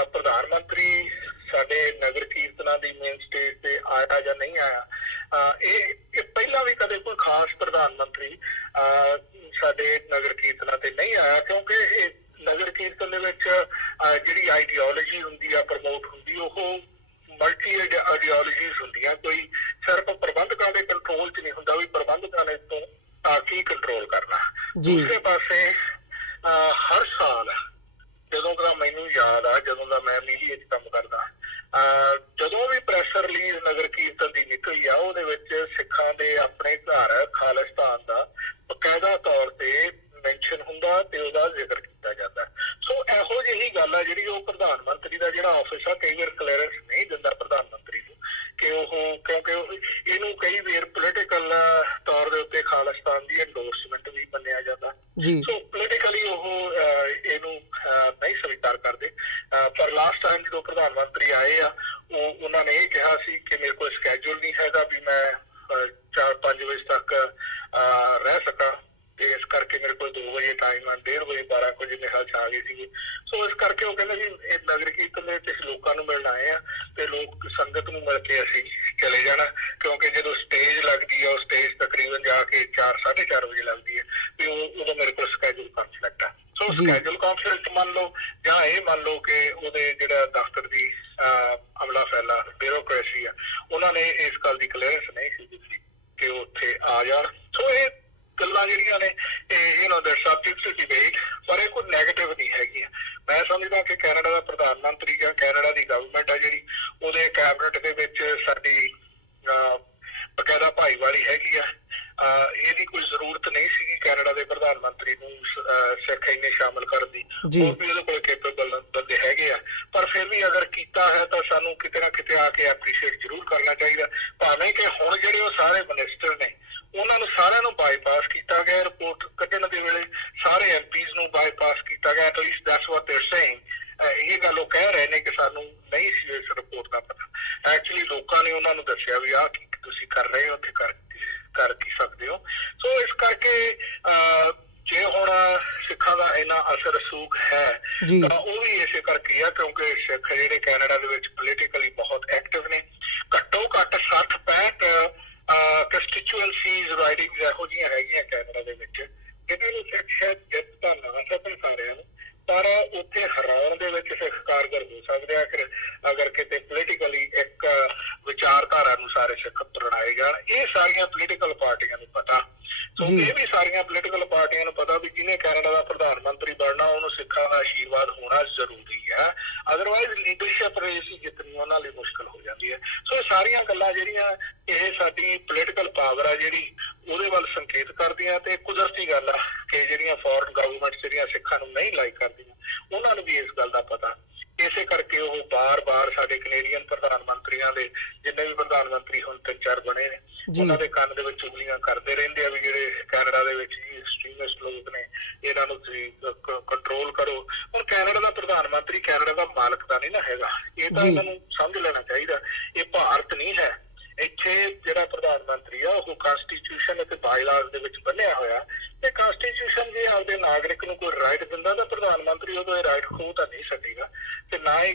ਪ੍ਰਧਾਨ ਮੰਤਰੀ ਸਾਡੇ ਨਗਰ ਕੀਰਤਨਾਂ ਦੀ ਮੇਨ ਸਟੇਜ ਤੇ ਆਇਆ ਜਾਂ ਨਹੀਂ ਆਇਆ, ਇਹ ਪਹਿਲਾਂ ਵੀ ਕਦੇ ਕੋਈ ਖਾਸ ਪ੍ਰਧਾਨ ਮੰਤਰੀ ਸਾਡੇ ਨਗਰ ਕੀਰਤਨਾਂ ਤੇ ਨਹੀਂ ਆਇਆ, ਕਿਉਂਕਿ ਇਹ ਨਗਰ ਕੀਰਤਨ ਦੇ ਵਿੱਚ ਜਿਹੜੀ ਆਈਡੀਓਲੋਜੀ ਹੁੰਦੀ ਆ ਪ੍ਰਮੋਟ ਹੁੰਦੀ, ਉਹ ਮਲਟੀ ਆਈਡੀਓਲੋਜੀਜ਼ ਹੁੰਦੀਆਂ, ਕੋਈ ਸਿਰਫ ਪ੍ਰਬੰਧਕਾਂ ਦੇ ਕੰਟਰੋਲ 'ਚ ਨਹੀਂ ਹੁੰਦਾ ਵੀ ਪ੍ਰਬੰਧਕਾਂ ਨੇ ਤੋਂ ਕੀ ਕੰਟਰੋਲ ਕਰਨਾ। ਦੂਸਰੇ ਪਾਸੇ ਹਰ ਸਾਲ ਜਦੋਂ ਦਾ ਮੈਨੂੰ ਯਾਦ ਆ, ਜਦੋਂ ਦਾ ਮੈਂ ਮੀਡੀਆ 'ਚ ਕੰਮ ਕਰਦਾ, ਜਦੋਂ ਵੀ ਪ੍ਰੈਸ ਰਿਲੀਜ਼ ਨਗਰ ਕੀਰਤਨ ਦੀ ਨਿਕਲੀ ਆ ਉਹਦੇ ਵਿੱਚ ਸਿੱਖਾਂ ਦੇ ਆਪਣੇ ਘਰ ਖਾਲਿਸਤਾਨ ਦਾ ਬਕਾਇਦਾ ਤੌਰ ਤੇ ਮੈਂਸ਼ਨ ਹੁੰਦਾ ਤੇ ਉਹਦਾ ਜ਼ਿਕਰ ਕੀਤਾ ਜਾਂਦਾ। ਸੋ ਇਹੋ ਜਿਹੀ ਗੱਲ ਆ ਜਿਹੜੀ ਉਹ ਪ੍ਰਧਾਨ ਮੰਤਰੀ ਦਾ ਜਿਹੜਾ ਆਫਿਸ ਆ ਕਈ ਵਾਰ ਕਲੀਅਰੈਂਸ ਨਹੀਂ ਦਿੰਦਾ ਪ੍ਰਧਾਨ ਮੰਤਰੀ ਨੂੰ ਕਿ ਉਹ, ਕਿਉਂਕਿ ਇਹਨੂੰ ਕਈ ਵਾਰ ਪੋਲੀਟੀਕਲ ਤੌਰ ਦੇ ਉੱਤੇ ਖਾਲਿਸਤਾਨ ਦੀ ਐਂਡੋਰਸਮੈਂਟ ਵੀ ਮੰਨਿਆ ਜਾਂਦਾ। ਸੋ ਪੋਲੀਟੀਕਲੀ ਉਹ ਇਹਨੂੰ ਨਹੀਂ ਸਵੀਕਾਰ ਕਰਦੇ। ਪਰ ਲਾਸਟ ਟਾਈਮ ਜਦੋਂ ਪ੍ਰਧਾਨ ਮੰਤਰੀ ਆਏ ਆ, ਉਹਨਾਂ ਨੇ ਇਹ ਕਿਹਾ ਸੀ ਕਿ ਮੇਰੇ ਕੋਲ ਸਕੈਜੂਲ ਨਹੀਂ ਹੈਗਾ ਵੀ ਮੈਂ 4-5 ਵਜੇ ਤੱਕ ਰਹਿ ਸਕਾਂ, ਤੇ ਇਸ ਕਰਕੇ ਮੇਰੇ ਕੋਲ 2 ਵਜੇ ਟਾਈਮ ਆ, 1:30 ਵਜੇ 12 ਵਜੇ ਮੇਰੇ ਖਿਆਲ 'ਚ ਆ ਗਏ ਸੀਗੇ। ਸੋ ਇਸ ਕਰਕੇ ਉਹ ਕਹਿੰਦੇ ਵੀ ਇਹ ਨਗਰ ਕੀਰਤਨ ਦੇ ਵਿੱਚ ਲੋਕਾਂ ਨੂੰ ਮਿਲਣ ਆਏ ਆ ਤੇ ਲੋਕ ਸੰਗਤ ਨੂੰ ਮਿਲ ਕੇ ਅਸੀਂ ਚਲੇ ਜਾਣਾ, ਕਿਉਂਕਿ ਜਦੋਂ ਸਟੇਜ ਲੱਗਦੀ ਆ ਉਹ ਸਟੇਜ ਤਕਰੀਬਨ ਜਾ ਕੇ 4-4:30 ਵਜੇ ਲੱਗਦੀ ਹੈ ਵੀ ਉਦੋਂ ਮੇਰੇ ਕੋਲ ਸਕੈਜੂਲ ਕਨਫਲਿਕਟ ਆ। ਸੋ ਸਕੈਜੂਲ ਕਨਫਲਿਕਟ ਮੰਨ ਲਓ ਜਾਂ ਇਹ ਮੰਨ ਲਓ ਕਿ ਉਹਦੇ ਜਿਹੜਾ ਦਫ਼ਤਰ ਦੀ ਅਮਲਾ ਫੈਲਾ ਬਿਊਰੋਕ੍ਰੇਸੀ ਆ, ਉਹਨਾਂ ਨੇ ਇਸ ਗੱਲ ਦੀ ਕਲੀਅਰੈਂਸ ਨਹੀਂ ਸੀ ਦਿੱਤੀ ਕਿ ਉਹ ਉੱਥੇ ਆ ਜਾਣ। ਸੋ ਇਹ ਗੱਲਾਂ ਜਿਹੜੀਆਂ ਨੇ ਇਹ ਸਬਜੈਕਟ ਟੂ ਡਿਬੇਟ, ਪਰ ਇਹ ਕੋਈ ਨੈਗੇਟਿਵ ਨਹੀਂ ਹੈਗੀਆਂ। ਮੈਂ ਸਮਝਦਾ ਕਿ ਕੈਨੇਡਾ ਦਾ ਪ੍ਰਧਾਨ ਮੰਤਰੀ ਜਾਂ ਕੈਨੇਡਾ ਦੀ ਗਵਰਨਮੈਂਟ ਆ ਜਿਹੜੀ, ਉਹਦੇ ਕੈਬਨਿਟ ਦੇ ਵਿੱਚ ਸਾਡੀ ਬਕਾਇਦਾ ਭਾਈਵਾਲੀ ਹੈਗੀ ਆ। ਇਹਦੀ ਕੋਈ ਜ਼ਰੂਰਤ ਨਹੀਂ ਸੀਗੀ ਕੈਨੇਡਾ ਦੇ ਪ੍ਰਧਾਨ ਮੰਤਰੀ ਨੂੰ ਸਿੱਖ ਇੰਨੇ ਸ਼ਾਮਲ ਕਰਨ ਦੀ, ਹੋਰ ਵੀ ਉਹਦੇ ਕੋਲ ਕੇਪੇਬਲ ਬੰਦੇ ਹੈਗੇ ਆ। ਪਰ ਫਿਰ ਵੀ ਅਗਰ ਕੀਤਾ ਹੈ ਤਾਂ ਸਾਨੂੰ ਕਿਤੇ ਨਾ ਕਿਤੇ ਆ ਕੇ ਐਪਰੀਸ਼ੀਏਟ ਜ਼ਰੂਰ ਕਰਨਾ ਚਾਹੀਦਾ। ਭਾਵੇਂ ਕਿ ਹੁਣ ਜਿਹੜੇ ਉਹ ਸਾਰੇ ਮਿਨਿਸਟਰ ਨੇ ਉਹਨਾਂ ਨੂੰ ਸਾਰਿਆਂ ਨੂੰ ਬਾਈਪਾਸ ਕੀਤਾ ਗਿਆ, ਰਿਪੋਰਟ ਕੱਢਣ ਦੇ ਵੇਲੇ ਸਾਰੇ ਐਮਪੀਜ਼ ਨੂੰ ਬਾਈਪਾਸ ਕੀਤਾ ਗਿਆ। At least that's what they are saying. ਇਹ ਗੱਲ ਉਹ ਕਹਿ ਰਹੇ ਨੇ ਕਿ ਸਾਨੂੰ ਨਹੀਂ ਸੀ ਇਸ ਰਿਪੋਰਟ ਦਾ ਪਤਾ। ਐਕਚੁਅਲੀ ਲੋਕਾਂ ਨੇ ਉਹਨਾਂ ਨੂੰ ਦੱਸਿਆ ਵੀ ਆਹ ਕੀ ਤੁਸੀਂ ਕਰ ਰਹੇ ਹੋ, ਉੱਥੇ ਕਰ ਕੀ ਸਕਦੇ ਹੋ। ਸੋ ਇਸ ਕਰਕੇ ਜੇ ਹੁਣ ਸਿੱਖਾਂ ਦਾ ਇੰਨਾ ਅਸਰ ਰਸੂਖ ਹੈ ਤਾਂ ਉਹ ਵੀ ਇਸੇ ਕਰਕੇ ਆ ਕਿਉਂਕਿ ਸਿੱਖ ਜਿਹੜੇ ਕੈਨੇਡਾ ਦੇ ਵਿੱਚ ਪੋਲੀਟੀਕਲੀ ਬਹੁਤ ਐਕਟਿਵ ਨੇ। ਘੱਟੋ ਘੱਟ 60-65 ਕੰਸਟੀਚੁਐਂਸੀਜ਼ ਰਾਈਡਿੰਗਸ ਇਹੋ ਜਿਹੀਆਂ ਹੈਗੀਆਂ ਕੈਨੇਡਾ ਦੇ ਵਿੱਚ ਜਿਹਦੇ ਨੂੰ ਸਿੱਖ ਸ਼ਾਇਦ ਜਿੱਤ ਤਾਂ ਨਾ ਸਕਣ ਸਾਰਿਆਂ ਨੂੰ, ਪਰ ਉੱਥੇ ਹਰਾਉਣ ਦੇ ਵਿੱਚ ਸਿੱਖ ਕਾਰਗਰ ਹੋ ਸਕਦੇ ਆ ਅਗਰ ਕਿਤੇ ਪੋਲੀਟੀਕਲੀ ਇੱਕ ਵਿਚਾਰਧਾਰਾ ਨੂੰ ਸਾਰੇ ਸਿੱਖ ਅਪਣਾਏ ਜਾਣ। ਇਹ ਸਾਰੀਆਂ ਪੋਲੀਟੀਕਲ ਪਾਰਟੀਆਂ ਨੂੰ ਪਤਾ। ਸੋ ਇਹ ਵੀ ਸਾਰੀਆਂ ਪੋਲੀਟੀਕਲ ਪਾਰਟੀਆਂ ਨੂੰ ਪਤਾ ਵੀ ਜਿਹਨੇ ਕੈਨੇਡਾ ਦਾ ਪ੍ਰਧਾਨ ਮੰਤਰੀ ਬਣਨਾ ਉਹਨੂੰ ਸਿੱਖਾਂ ਦਾ ਆਸ਼ੀਰਵਾਦ ਹੋਣਾ ਜ਼ਰੂਰੀ ਹੈ। ਅਦਰਵਾਈਜ਼ ਲੀਡਰਸ਼ਿਪ ਰੇਸ ਹੀ ਜਿੱਤਣੀ ਉਹਨਾਂ ਲਈ ਮੁਸ਼ਕਲ ਹੋ ਜਾਂਦੀ ਹੈ। ਸੋ ਇਹ ਸਾਰੀਆਂ ਗੱਲਾਂ ਜਿਹੜੀਆਂ ਇਹ ਸਾਡੀ ਪੋਲੀਟੀਕਲ ਪਾਵਰ ਆ ਜਿਹੜੀ ਉਹਦੇ ਵੱਲ ਸੰਕੇਤ ਕਰਦੀਆਂ। ਤੇ ਕੁਦਰਤੀ ਗੱਲ ਆ ਕਿ ਜਿਹੜੀਆਂ ਫੋਰਨ ਗਵਰਨਮੈਂਟਸ ਜਿਹੜੀਆਂ ਸਿੱਖਾਂ ਨੂੰ ਨਹੀਂ ਲਾਈਕ ਕਰਦੀਆਂ ਉਹਨਾਂ ਨੂੰ ਵੀ ਇਸ ਗੱਲ ਦਾ ਪਤਾ। ਇਸੇ ਕਰਕੇ ਉਹ ਬਾਰ-ਬਾਰ ਸਾਡੇ ਕੈਨੇਡੀਅਨ ਪ੍ਰਧਾਨ ਮੰਤਰੀਆਂ ਦੇ ਜਿੰਨੇ ਵੀ ਪ੍ਰਧਾਨ ਮੰਤਰੀ ਹੁਣ 3-4 ਬਣੇ ਨੇ ਉਹਨਾਂ ਦੇ ਕੰਨ ਦੇ ਵਿੱਚ ਉਂਗਲੀਆਂ ਕਰਦੇ ਰਹਿੰਦੇ ਆ ਵੀ ਜਿਹੜੇ ਕੈਨੇਡਾ ਦੇ ਵਿੱਚ ਐਕਸਟ੍ਰੀਮਿਸਟ ਲੋਕ ਨੇ ਇਹਨਾਂ ਨੂੰ ਤੁਸੀਂ ਕੰਟਰੋਲ ਕਰੋ। ਹੁਣ ਕੈਨੇਡਾ ਦਾ ਪ੍ਰਧਾਨ ਮੰਤਰੀ ਕੈਨੇਡਾ ਦਾ ਮਾਲਕ ਤਾਂ ਨਹੀਂ ਨਾ ਹੈਗਾ, ਇਹ ਤਾਂ ਇਹਨਾਂ ਨੂੰ ਸਮਝ ਲੈਣਾ ਚਾਹੀਦਾ। ਇਹ ਭਾਰਤ ਨਹੀਂ ਹੈ। ਇੱਥੇ ਜਿਹੜਾ ਪ੍ਰਧਾਨ ਮੰਤਰੀ ਆ ਉਹ ਕਾਨਸਟੀਟਿਊਸ਼ਨ ਅਤੇ ਬਾਈਲਾਜ਼ ਦੇ ਵਿੱਚ ਬੰਨਿਆ ਹੋਇਆ ਤੇ ਕਾਨਸਟੀਟਿਊਸ਼ਨ ਜੇ ਆਪਦੇ ਨਾਗਰਿਕ ਨੂੰ ਕੋਈ ਰਾਈਟ ਦਿੰਦਾ ਤਾਂ ਪ੍ਰਧਾਨ ਮੰਤਰੀ ਉਦੋਂ ਇਹ ਰਾਈਟ ਖੋਹ ਤਾਂ ਨਹੀਂ ਸਕੇਗਾ। ਤੇ ਨਾ ਹੀ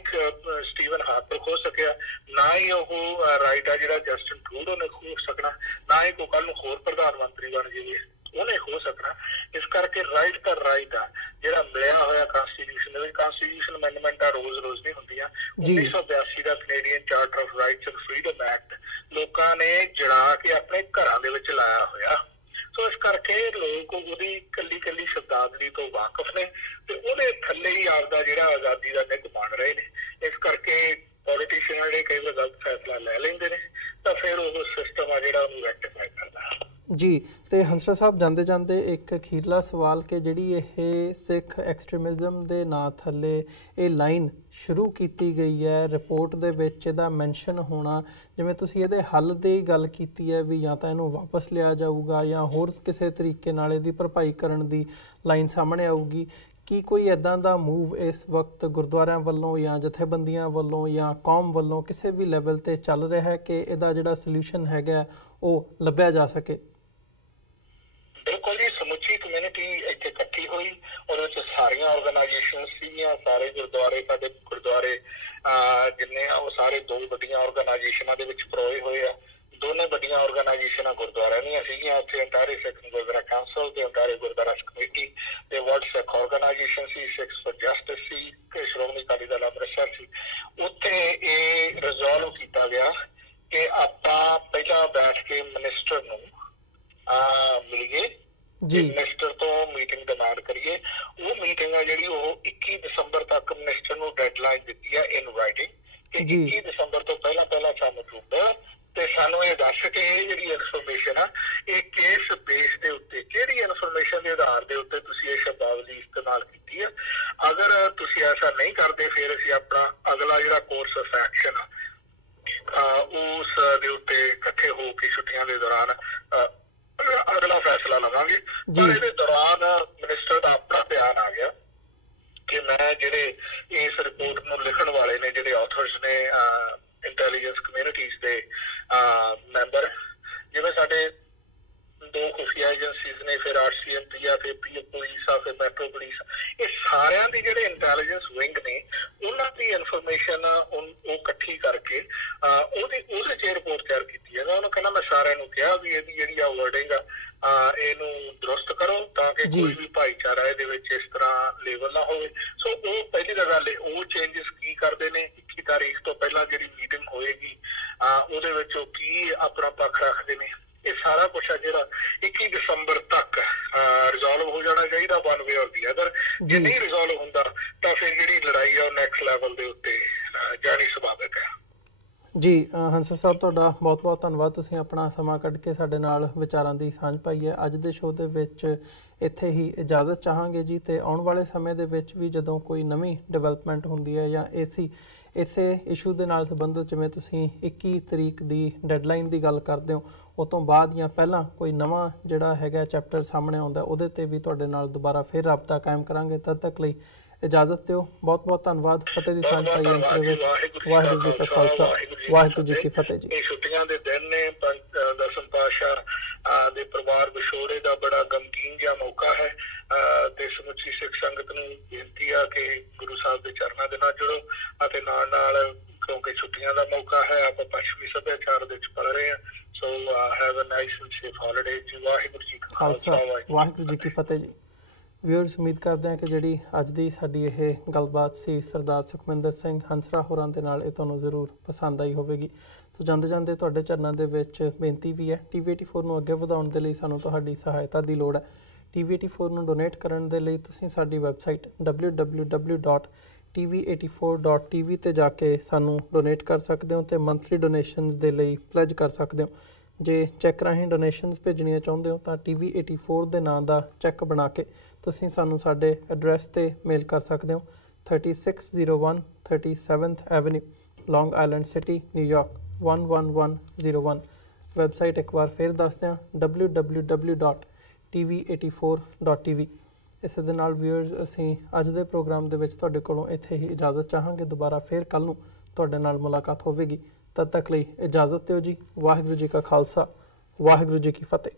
ਸਟੀਵਨ ਹਾਰਪਰ ਖੋ ਸਕਿਆ, ਨਾ ਹੀ ਉਹ ਰਾਈਟ ਆ ਜਿਹੜਾ ਜਸਟਿਨ ਟਰੂਡੋ ਨੇ ਖੋ ਸਕਣਾ, ਨਾ ਹੀ ਕੋਈ ਕੱਲ ਨੂੰ ਹੋਰ ਪ੍ਰਧਾਨ ਮੰਤਰੀ ਬਣ ਜਾਵੇ ਉਹਨੇ ਹੋ ਸਕਣਾ। ਇਸ ਕਰਕੇ ਰਾਈਟ ਤਾਂ ਰਾਈਟ ਆ ਜਿਹੜਾ ਮਿਲਿਆ ਹੋਇਆ ਕਾਨਸਟੀਟਿਊਸ਼ਨ ਦੇ ਵਿੱਚ। ਕਾਨਸਟੀਟਿਊਸ਼ਨ ਅਮੈਂਡਮੈਂਟਾਂ ਰੋਜ਼-ਰੋਜ਼ ਨਹੀਂ ਹੁੰਦੀਆਂ। 1982 ਦਾ Canadian charter of rights and freedom act ਲੋਕਾਂ ਨੇ ਜੜਾ ਕੇ ਆਪਣੇ ਘਰਾਂ ਦੇ ਵਿੱਚ ਲਾਇਆ ਹੋਇਆ। ਸੋ ਇਸ ਕਰਕੇ ਲੋਕ ਉਹਦੀ ਇਕੱਲੀ ਸ਼ਬਦਾਵਲੀ ਤੋਂ ਵਾਕਿਫ ਨੇ ਤੇ ਉਹਦੇ ਥੱਲੇ ਹੀ ਆਪਦਾ ਜਿਹੜਾ ਆਜ਼ਾਦੀ ਦਾ ਨਿੱਘ ਬਣ ਰਹੇ ਨੇ। ਇਸ ਕਰਕੇ ਪੋਲੀਟੀਸ਼ੀਅਨ ਜਿਹੜੇ ਕਈ ਵਾਰ ਗਲਤ ਫੈਸਲਾ ਲੈ ਲੈਂਦੇ ਨੇ ਤਾਂ ਫਿਰ ਉਹ ਸਿਸਟਮ ਆ ਜਿਹੜਾ ਉਹਨੂੰ ਰੈਕਟੀਫਾਈ ਕਰਦਾ। ਜੀ, ਤੇ ਹੰਸਰਾਜ ਸਾਹਿਬ ਜਾਂਦੇ ਜਾਂਦੇ ਇੱਕ ਅਖੀਰਲਾ ਸਵਾਲ ਕਿ ਜਿਹੜੀ ਇਹ ਸਿੱਖ ਐਕਸਟ੍ਰੀਮਿਜ਼ਮ ਦੇ ਨਾਂ ਥੱਲੇ ਇਹ ਲਾਈਨ ਸ਼ੁਰੂ ਕੀਤੀ ਗਈ ਹੈ ਰਿਪੋਰਟ ਦੇ ਵਿੱਚ ਇਹਦਾ ਮੈਂਸ਼ਨ ਹੋਣਾ, ਜਿਵੇਂ ਤੁਸੀਂ ਇਹਦੇ ਹੱਲ ਦੀ ਗੱਲ ਕੀਤੀ ਹੈ ਵੀ ਜਾਂ ਤਾਂ ਇਹਨੂੰ ਵਾਪਸ ਲਿਆ ਜਾਊਗਾ ਜਾਂ ਹੋਰ ਕਿਸੇ ਤਰੀਕੇ ਨਾਲ ਇਹਦੀ ਭਰਪਾਈ ਕਰਨ ਦੀ ਲਾਈਨ ਸਾਹਮਣੇ ਆਊਗੀ, ਕੀ ਕੋਈ ਇੱਦਾਂ ਦਾ ਮੂਵ ਇਸ ਵਕਤ ਗੁਰਦੁਆਰਿਆਂ ਵੱਲੋਂ ਜਾਂ ਜਥੇਬੰਦੀਆਂ ਵੱਲੋਂ ਜਾਂ ਕੌਮ ਵੱਲੋਂ ਕਿਸੇ ਵੀ ਲੈਵਲ 'ਤੇ ਚੱਲ ਰਿਹਾ ਹੈ ਕਿ ਇਹਦਾ ਜਿਹੜਾ ਸੋਲਿਊਸ਼ਨ ਹੈਗਾ ਉਹ ਲੱਭਿਆ ਜਾ ਸਕੇ? ਬਿਲਕੁਲ ਜੀ, ਸਮੁੱਚੀ ਕਮਿਊਨਿਟੀ ਇੱਥੇ ਇਕੱਠੀ ਹੋਈ। ਉਹਦੇ ਵਿੱਚ ਸਾਰੀਆਂ ਆਰਗੇਨਾਈਜੇਸ਼ਨ ਸੀਗੀਆਂ, ਸਾਰੇ ਗੁਰਦੁਆਰੇ, ਸਾਡੇ ਗੁਰਦੁਆਰੇ ਜਿੰਨੇ ਆ ਉਹ ਸਾਰੇ ਦੋ ਵੱਡੀਆਂ ਆਰਗੇਨਾਈਜੇਸ਼ਨਾਂ ਦੇ ਵਿੱਚ ਪਰੋਏ ਹੋਏ ਆ। ਦੋਨੇ ਵੱਡੀਆਂ ਆਰਗੇਨਾਈਜੇਸ਼ਨਾਂ ਗੁਰਦੁਆਰਿਆਂ ਦੀਆਂ ਸੀਗੀਆਂ। ਉੱਥੇ ਅੰਟਾਰੀਓ ਸਿੱਖ ਗੁਰਦੁਆਰਾ ਕਾਉਂਸਲ ਤੇ ਅੰਟਾਰੀਓ ਗੁਰਦੁਆਰਾ ਕਮੇਟੀ ਤੇ ਵਰਲਡ ਸਿੱਖ ਆਰਗੇਨਾਈਜੇਸ਼ਨ ਸੀ, ਸਿੱਖਸ ਫॉर ਜਸਟਿਸ ਸੀ, ਸ਼੍ਰੋਮਣੀ ਅਕਾਲੀ ਦਲ ਅੰਮ੍ਰਿਤਸਰ ਸੀ। ਉੱਥੇ ਇਹ ਰਿਜ਼ੋਲਵ ਕੀਤਾ ਗਿਆ ਕਿ ਆਪਾਂ ਪਹਿਲਾਂ ਬੈਠ ਕੇ ਮਿਨਿਸਟਰ ਨੂੰ ਮਿਲੀਏ, ਮਿਨਿਸਟਰ ਤੋਂ ਮੀਟਿੰਗ ਡਿਮਾਂਡ ਕਰੀਏ। ਉਹ ਮੀਟਿੰਗ ਆ ਜਿਹੜੀ ਉਹ 21 ਦਸੰਬਰ ਤੱਕ ਮਿਨਿਸਟਰ ਨੂੰ ਡੈਡਲਾਈਨ ਦਿੱਤੀ ਆ ਇਨ ਰਾਈਟਿੰਗ ਕਿ 21 ਦਸੰਬਰ ਤੋਂ ਪਹਿਲਾਂ ਸਾਨੂੰ ਢੂੰਢੋ ਤੇ ਸਾਨੂੰ ਇਹ ਦੱਸ ਕੇ ਇਹ ਜਿਹੜੀ ਇਨਫੋਰਮੇਸ਼ਨ ਆ ਇਹ ਕਿਸ ਬੇਸ ਦੇ ਉੱਤੇ, ਕਿਹੜੀ ਇਨਫੋਰਮੇਸ਼ਨ ਦੇ ਆਧਾਰ ਦੇ ਉੱਤੇ ਤੁਸੀਂ ਇਹ ਸ਼ਬਦਾਵਲੀ ਇਸਤੇਮਾਲ ਕੀਤੀ ਆ। ਅਗਰ ਤੁਸੀਂ ਐਸਾ ਨਹੀਂ ਕਰਦੇ ਫਿਰ ਅਸੀਂ ਆਪਣਾ ਅਗਲਾ ਜਿਹੜਾ ਕੋਰਸ ਆਫ ਐਕਸ਼ਨ ਆ ਉਸ ਦੇ ਉੱਤੇ ਇਕੱਠੇ ਹੋ ਕੇ ਛੁੱਟੀਆਂ ਦੇ ਦੌਰਾਨ ਅਗਲਾ ਫੈਸਲਾ ਲਵਾਂਗੇ। ਪਰ ਇਹਦੇ ਦੌਰਾਨ ਮਿਨਿਸਟਰ ਦਾ ਆਪਣਾ ਬਿਆਨ ਆ ਗਿਆ ਕਿ ਮੈਂ ਜਿਹੜੇ ਇਸ ਰਿਪੋਰਟ ਨੂੰ ਲਿਖਣ ਵਾਲੇ ਨੇ, ਜਿਹੜੇ ਆਥਰਸ ਨੇ, ਇੰਟੈਲੀਜੈਂਸ ਕਮਿਊਨਿਟੀਜ਼ ਦੇ ਮੈਂਬਰ, ਜਿਵੇਂ ਸਾਡੇ 2 ਖੁਫੀਆ ਏਜੰਸੀਜ਼ ਨੇ, ਫਿਰ RCMP ਆ, ਫਿਰ ਪੁਲਿਸ ਆ, ਫਿਰ ਮੈਟਰੋ ਪੁਲਿਸ, ਇਹ ਸਾਰਿਆਂ ਦੀ ਜਿਹੜੇ ਇੰਟੈਲੀਜੈਂਸ ਵਿੰਗ ਨੇ ਉਹਨਾਂ ਦੀ ਇਨਫੋਰਮੇਸ਼ਨ ਉਹ ਇਕੱਠੀ ਕਰਕੇ ਉਹਦੇ 'ਚ ਰਿਪੋਰਟ ਤਿਆਰ ਕੀਤੀ ਹੈ। ਉਹਨੂੰ ਕਹਿੰਦਾ ਮੈਂ ਸਾਰਿਆਂ ਨੂੰ ਕਿਹਾ ਵੀ ਇਹਦੀ ਜਿਹੜੀ ਆ ਵਰਡਿੰਗ ਆ ਇਹਨੂੰ ਦਰੁਸਤ ਕਰੋ ਤਾਂ ਕਿ ਕੋਈ ਵੀ ਭਾਈਚਾਰਾ ਇਹਦੇ ਵਿੱਚ ਇਸ ਤਰ੍ਹਾਂ ਲੇਬਲ ਨਾ ਹੋਵੇ। ਸੋ ਉਹ ਪਹਿਲੀ ਤਾਂ ਗੱਲ ਹੈ, ਉਹ ਚੇਂਜਸ ਕੀ ਕਰਦੇ ਨੇ 21 ਤਾਰੀਖ ਤੋਂ ਪਹਿਲਾਂ ਜਿਹੜੀ ਮੀਟਿੰਗ ਹੋਏਗੀ ਉਹਦੇ ਵਿੱਚ ਉਹ ਕੀ ਆਪਣਾ ਪੱਖ ਰੱਖਦੇ ਨੇ। ਇਹ ਸਾਰਾ ਕੁਛ ਆ ਜਿਹੜਾ 21 ਦਸੰਬਰ ਤੱਕ ਰਿਜ਼ੋਲਵ ਹੋ ਜਾਣਾ ਚਾਹੀਦਾ ਵਨ ਵੇ ਔਰ ਦੀ ਅਦਰ। ਜੇ ਨਹੀਂ ਰਿਜ਼ੋਲਵ ਹੁੰਦਾ ਤਾਂ ਫਿਰ ਜਿਹੜੀ ਲੜਾਈ ਆ ਉਹ ਨੈਕਸਟ ਲੈਵਲ ਦੇ ਉੱਤੇ ਜਾਣੀ ਸੁਭਾਵਿਕ ਹੈ। ਜੀ ਹੰਸਰ ਸਾਹਿਬ, ਤੁਹਾਡਾ ਬਹੁਤ ਬਹੁਤ ਧੰਨਵਾਦ। ਤੁਸੀਂ ਆਪਣਾ ਸਮਾਂ ਕੱਢ ਕੇ ਸਾਡੇ ਨਾਲ ਵਿਚਾਰਾਂ ਦੀ ਸਾਂਝ ਪਾਈ ਹੈ। ਅੱਜ ਦੇ ਸ਼ੋਅ ਦੇ ਵਿੱਚ ਇੱਥੇ ਹੀ ਇਜਾਜ਼ਤ ਚਾਹਾਂਗੇ ਜੀ, ਤੇ ਆਉਣ ਵਾਲੇ ਸਮੇਂ ਦੇ ਵਿੱਚ ਵੀ ਜਦੋਂ ਕੋਈ ਨਵੀਂ ਡਿਵੈਲਪਮੈਂਟ ਹੁੰਦੀ ਹੈ ਜਾਂ ਇਸੇ ਇਸ਼ੂ ਦੇ ਨਾਲ ਸੰਬੰਧਿਤ, ਜਿਵੇਂ ਤੁਸੀਂ 21 ਤਰੀਕ ਦੀ ਡੈਡਲਾਈਨ ਦੀ ਗੱਲ ਕਰਦੇ ਹੋ, ਉਹ ਤੋਂ ਬਾਅਦ ਜਾਂ ਪਹਿਲਾਂ ਕੋਈ ਨਵਾਂ ਜਿਹੜਾ ਹੈਗਾ ਚੈਪਟਰ ਸਾਹਮਣੇ ਆਉਂਦਾ, ਉਹਦੇ ਤੇ ਵੀ ਤੁਹਾਡੇ ਨਾਲ ਦੁਬਾਰਾ ਫਿਰ ਰਾਬਤਾ ਕਾਇਮ ਕਰਾਂਗੇ। ਤਦ ਤੱਕ ਲਈ ਇਜਾਜ਼ਤ ਦਿਓ। ਬਹੁਤ ਬਹੁਤ ਧੰਨਵਾਦ। ਫਤਿਹ ਦੀ ਸਾਂਝ ਪਾਈ ਵਾਹਿਗੁਰੂ ਜੀ ਕਾ ਖਾਲਸਾ ਵਾਹਿਗੁਰੂ ਜੀ ਕੀ ਫਤਿਹ ਜੀ। ਇਹ ਛੁੱਟੀਆਂ ਦੇ ਦਿਨ ਨੇ, ਦਸਮ ਪਾਤਸ਼ਾਹ ਦੇ ਪਰਿਵਾਰ ਵਿਛੋੜੇ ਦਾ ਬੜਾ ਗਮਗੀਨ ਜਿਹਾ ਮੌਕਾ ਹੈ ਤੇ ਸਮੁੱਚੀ ਸਿੱਖ ਸੰਗਤ ਨੂੰ ਬੇਨਤੀ ਆ ਕਿ ਗੁਰੂ ਸਾਹਿਬ ਦੇ ਚਰਨਾਂ ਦੇ ਨਾਲ ਜੁੜੋ ਅਤੇ ਨਾਲ ਨਾਲ, ਕਿਉਂਕਿ ਛੁੱਟੀਆਂ ਦਾ ਮੌਕਾ ਹੈ, ਆਪਾਂ ਪੱਛਮੀ ਸੱਭਿਆਚਾਰ ਦੇ ਵਿੱਚ ਪਲ ਰਹੇ ਹਾਂ। So have a nice and safe holiday ਜੀ। ਵਾਹਿਗੁਰੂ ਜੀ ਕਾ ਖਾਲਸਾ ਵਾਹਿਗੁਰੂ ਜੀ ਕੀ ਫਤਿਹ ਜੀ। ਵਿਊਅਰਸ, ਉਮੀਦ ਕਰਦੇ ਹਾਂ ਕਿ ਜਿਹੜੀ ਅੱਜ ਦੀ ਸਾਡੀ ਇਹ ਗੱਲਬਾਤ ਸੀ ਸਰਦਾਰ ਸੁਖਮਿੰਦਰ ਸਿੰਘ ਹੰਸਰਾ ਹੋਰਾਂ ਦੇ ਨਾਲ, ਇਹ ਤੁਹਾਨੂੰ ਜ਼ਰੂਰ ਪਸੰਦ ਆਈ ਹੋਵੇਗੀ। ਸੋ ਜਾਂਦੇ ਜਾਂਦੇ ਤੁਹਾਡੇ ਚਰਨਾਂ ਦੇ ਵਿੱਚ ਬੇਨਤੀ ਵੀ ਹੈ, TV84 ਨੂੰ ਅੱਗੇ ਵਧਾਉਣ ਦੇ ਲਈ ਸਾਨੂੰ ਤੁਹਾਡੀ ਸਹਾਇਤਾ ਦੀ ਲੋੜ ਹੈ। TV84 ਨੂੰ ਡੋਨੇਟ ਕਰਨ ਦੇ ਲਈ ਤੁਸੀਂ ਸਾਡੀ ਵੈਬਸਾਈਟ www.tv84.tv ਤੇ ਜਾ ਕੇ ਸਾਨੂੰ ਡੋਨੇਟ ਕਰ ਸਕਦੇ ਹੋ ਤੇ ਮੰਥਲੀ ਡੋਨੇਸ਼ਨਸ ਦੇ ਲਈ ਪਲੈਜ ਕਰ ਸਕਦੇ ਹੋ। ਜੇ ਚੈੱਕ ਰਾਹੀਂ ਡੋਨੇਸ਼ਨਸ ਭੇਜਣੀਆਂ ਚਾਹੁੰਦੇ ਹੋ ਤਾਂ TV84 ਦੇ ਨਾਂ ਦਾ ਚੈੱਕ ਬਣਾ ਕੇ ਤੁਸੀਂ ਸਾਨੂੰ ਸਾਡੇ ਐਡਰੈਸ ਤੇ ਮੇਲ ਕਰ ਸਕਦੇ ਹੋ। 3601 37th ਐਵਨਿਊ, ਲੌਂਗ ਆਈਲੈਂਡ ਸਿਟੀ, ਨਿਊਯਾਰਕ 11101। ਵੈਬਸਾਈਟ ਇੱਕ ਵਾਰ ਫਿਰ ਦੱਸ ਦਿਆਂ, www.tv84.tv। ਇਸੇ ਦੇ ਨਾਲ ਵਿਊਅਰਸ, ਅਸੀਂ ਅੱਜ ਦੇ ਪ੍ਰੋਗਰਾਮ ਦੇ ਵਿੱਚ ਤੁਹਾਡੇ ਕੋਲੋਂ ਇੱਥੇ ਹੀ ਇਜਾਜ਼ਤ ਚਾਹਾਂਗੇ। ਦੁਬਾਰਾ ਫਿਰ ਕੱਲ੍ਹ ਨੂੰ ਤੁਹਾਡੇ ਨਾਲ ਮੁਲਾਕਾਤ ਹੋਵੇਗੀ। ਤਦ ਤੱਕ ਲਈ ਇਜਾਜ਼ਤ ਦਿਓ ਜੀ। ਵਾਹਿਗੁਰੂ ਜੀ ਕਾ ਖਾਲਸਾ ਵਾਹਿਗੁਰੂ ਜੀ ਕੀ ਫਤਿਹ।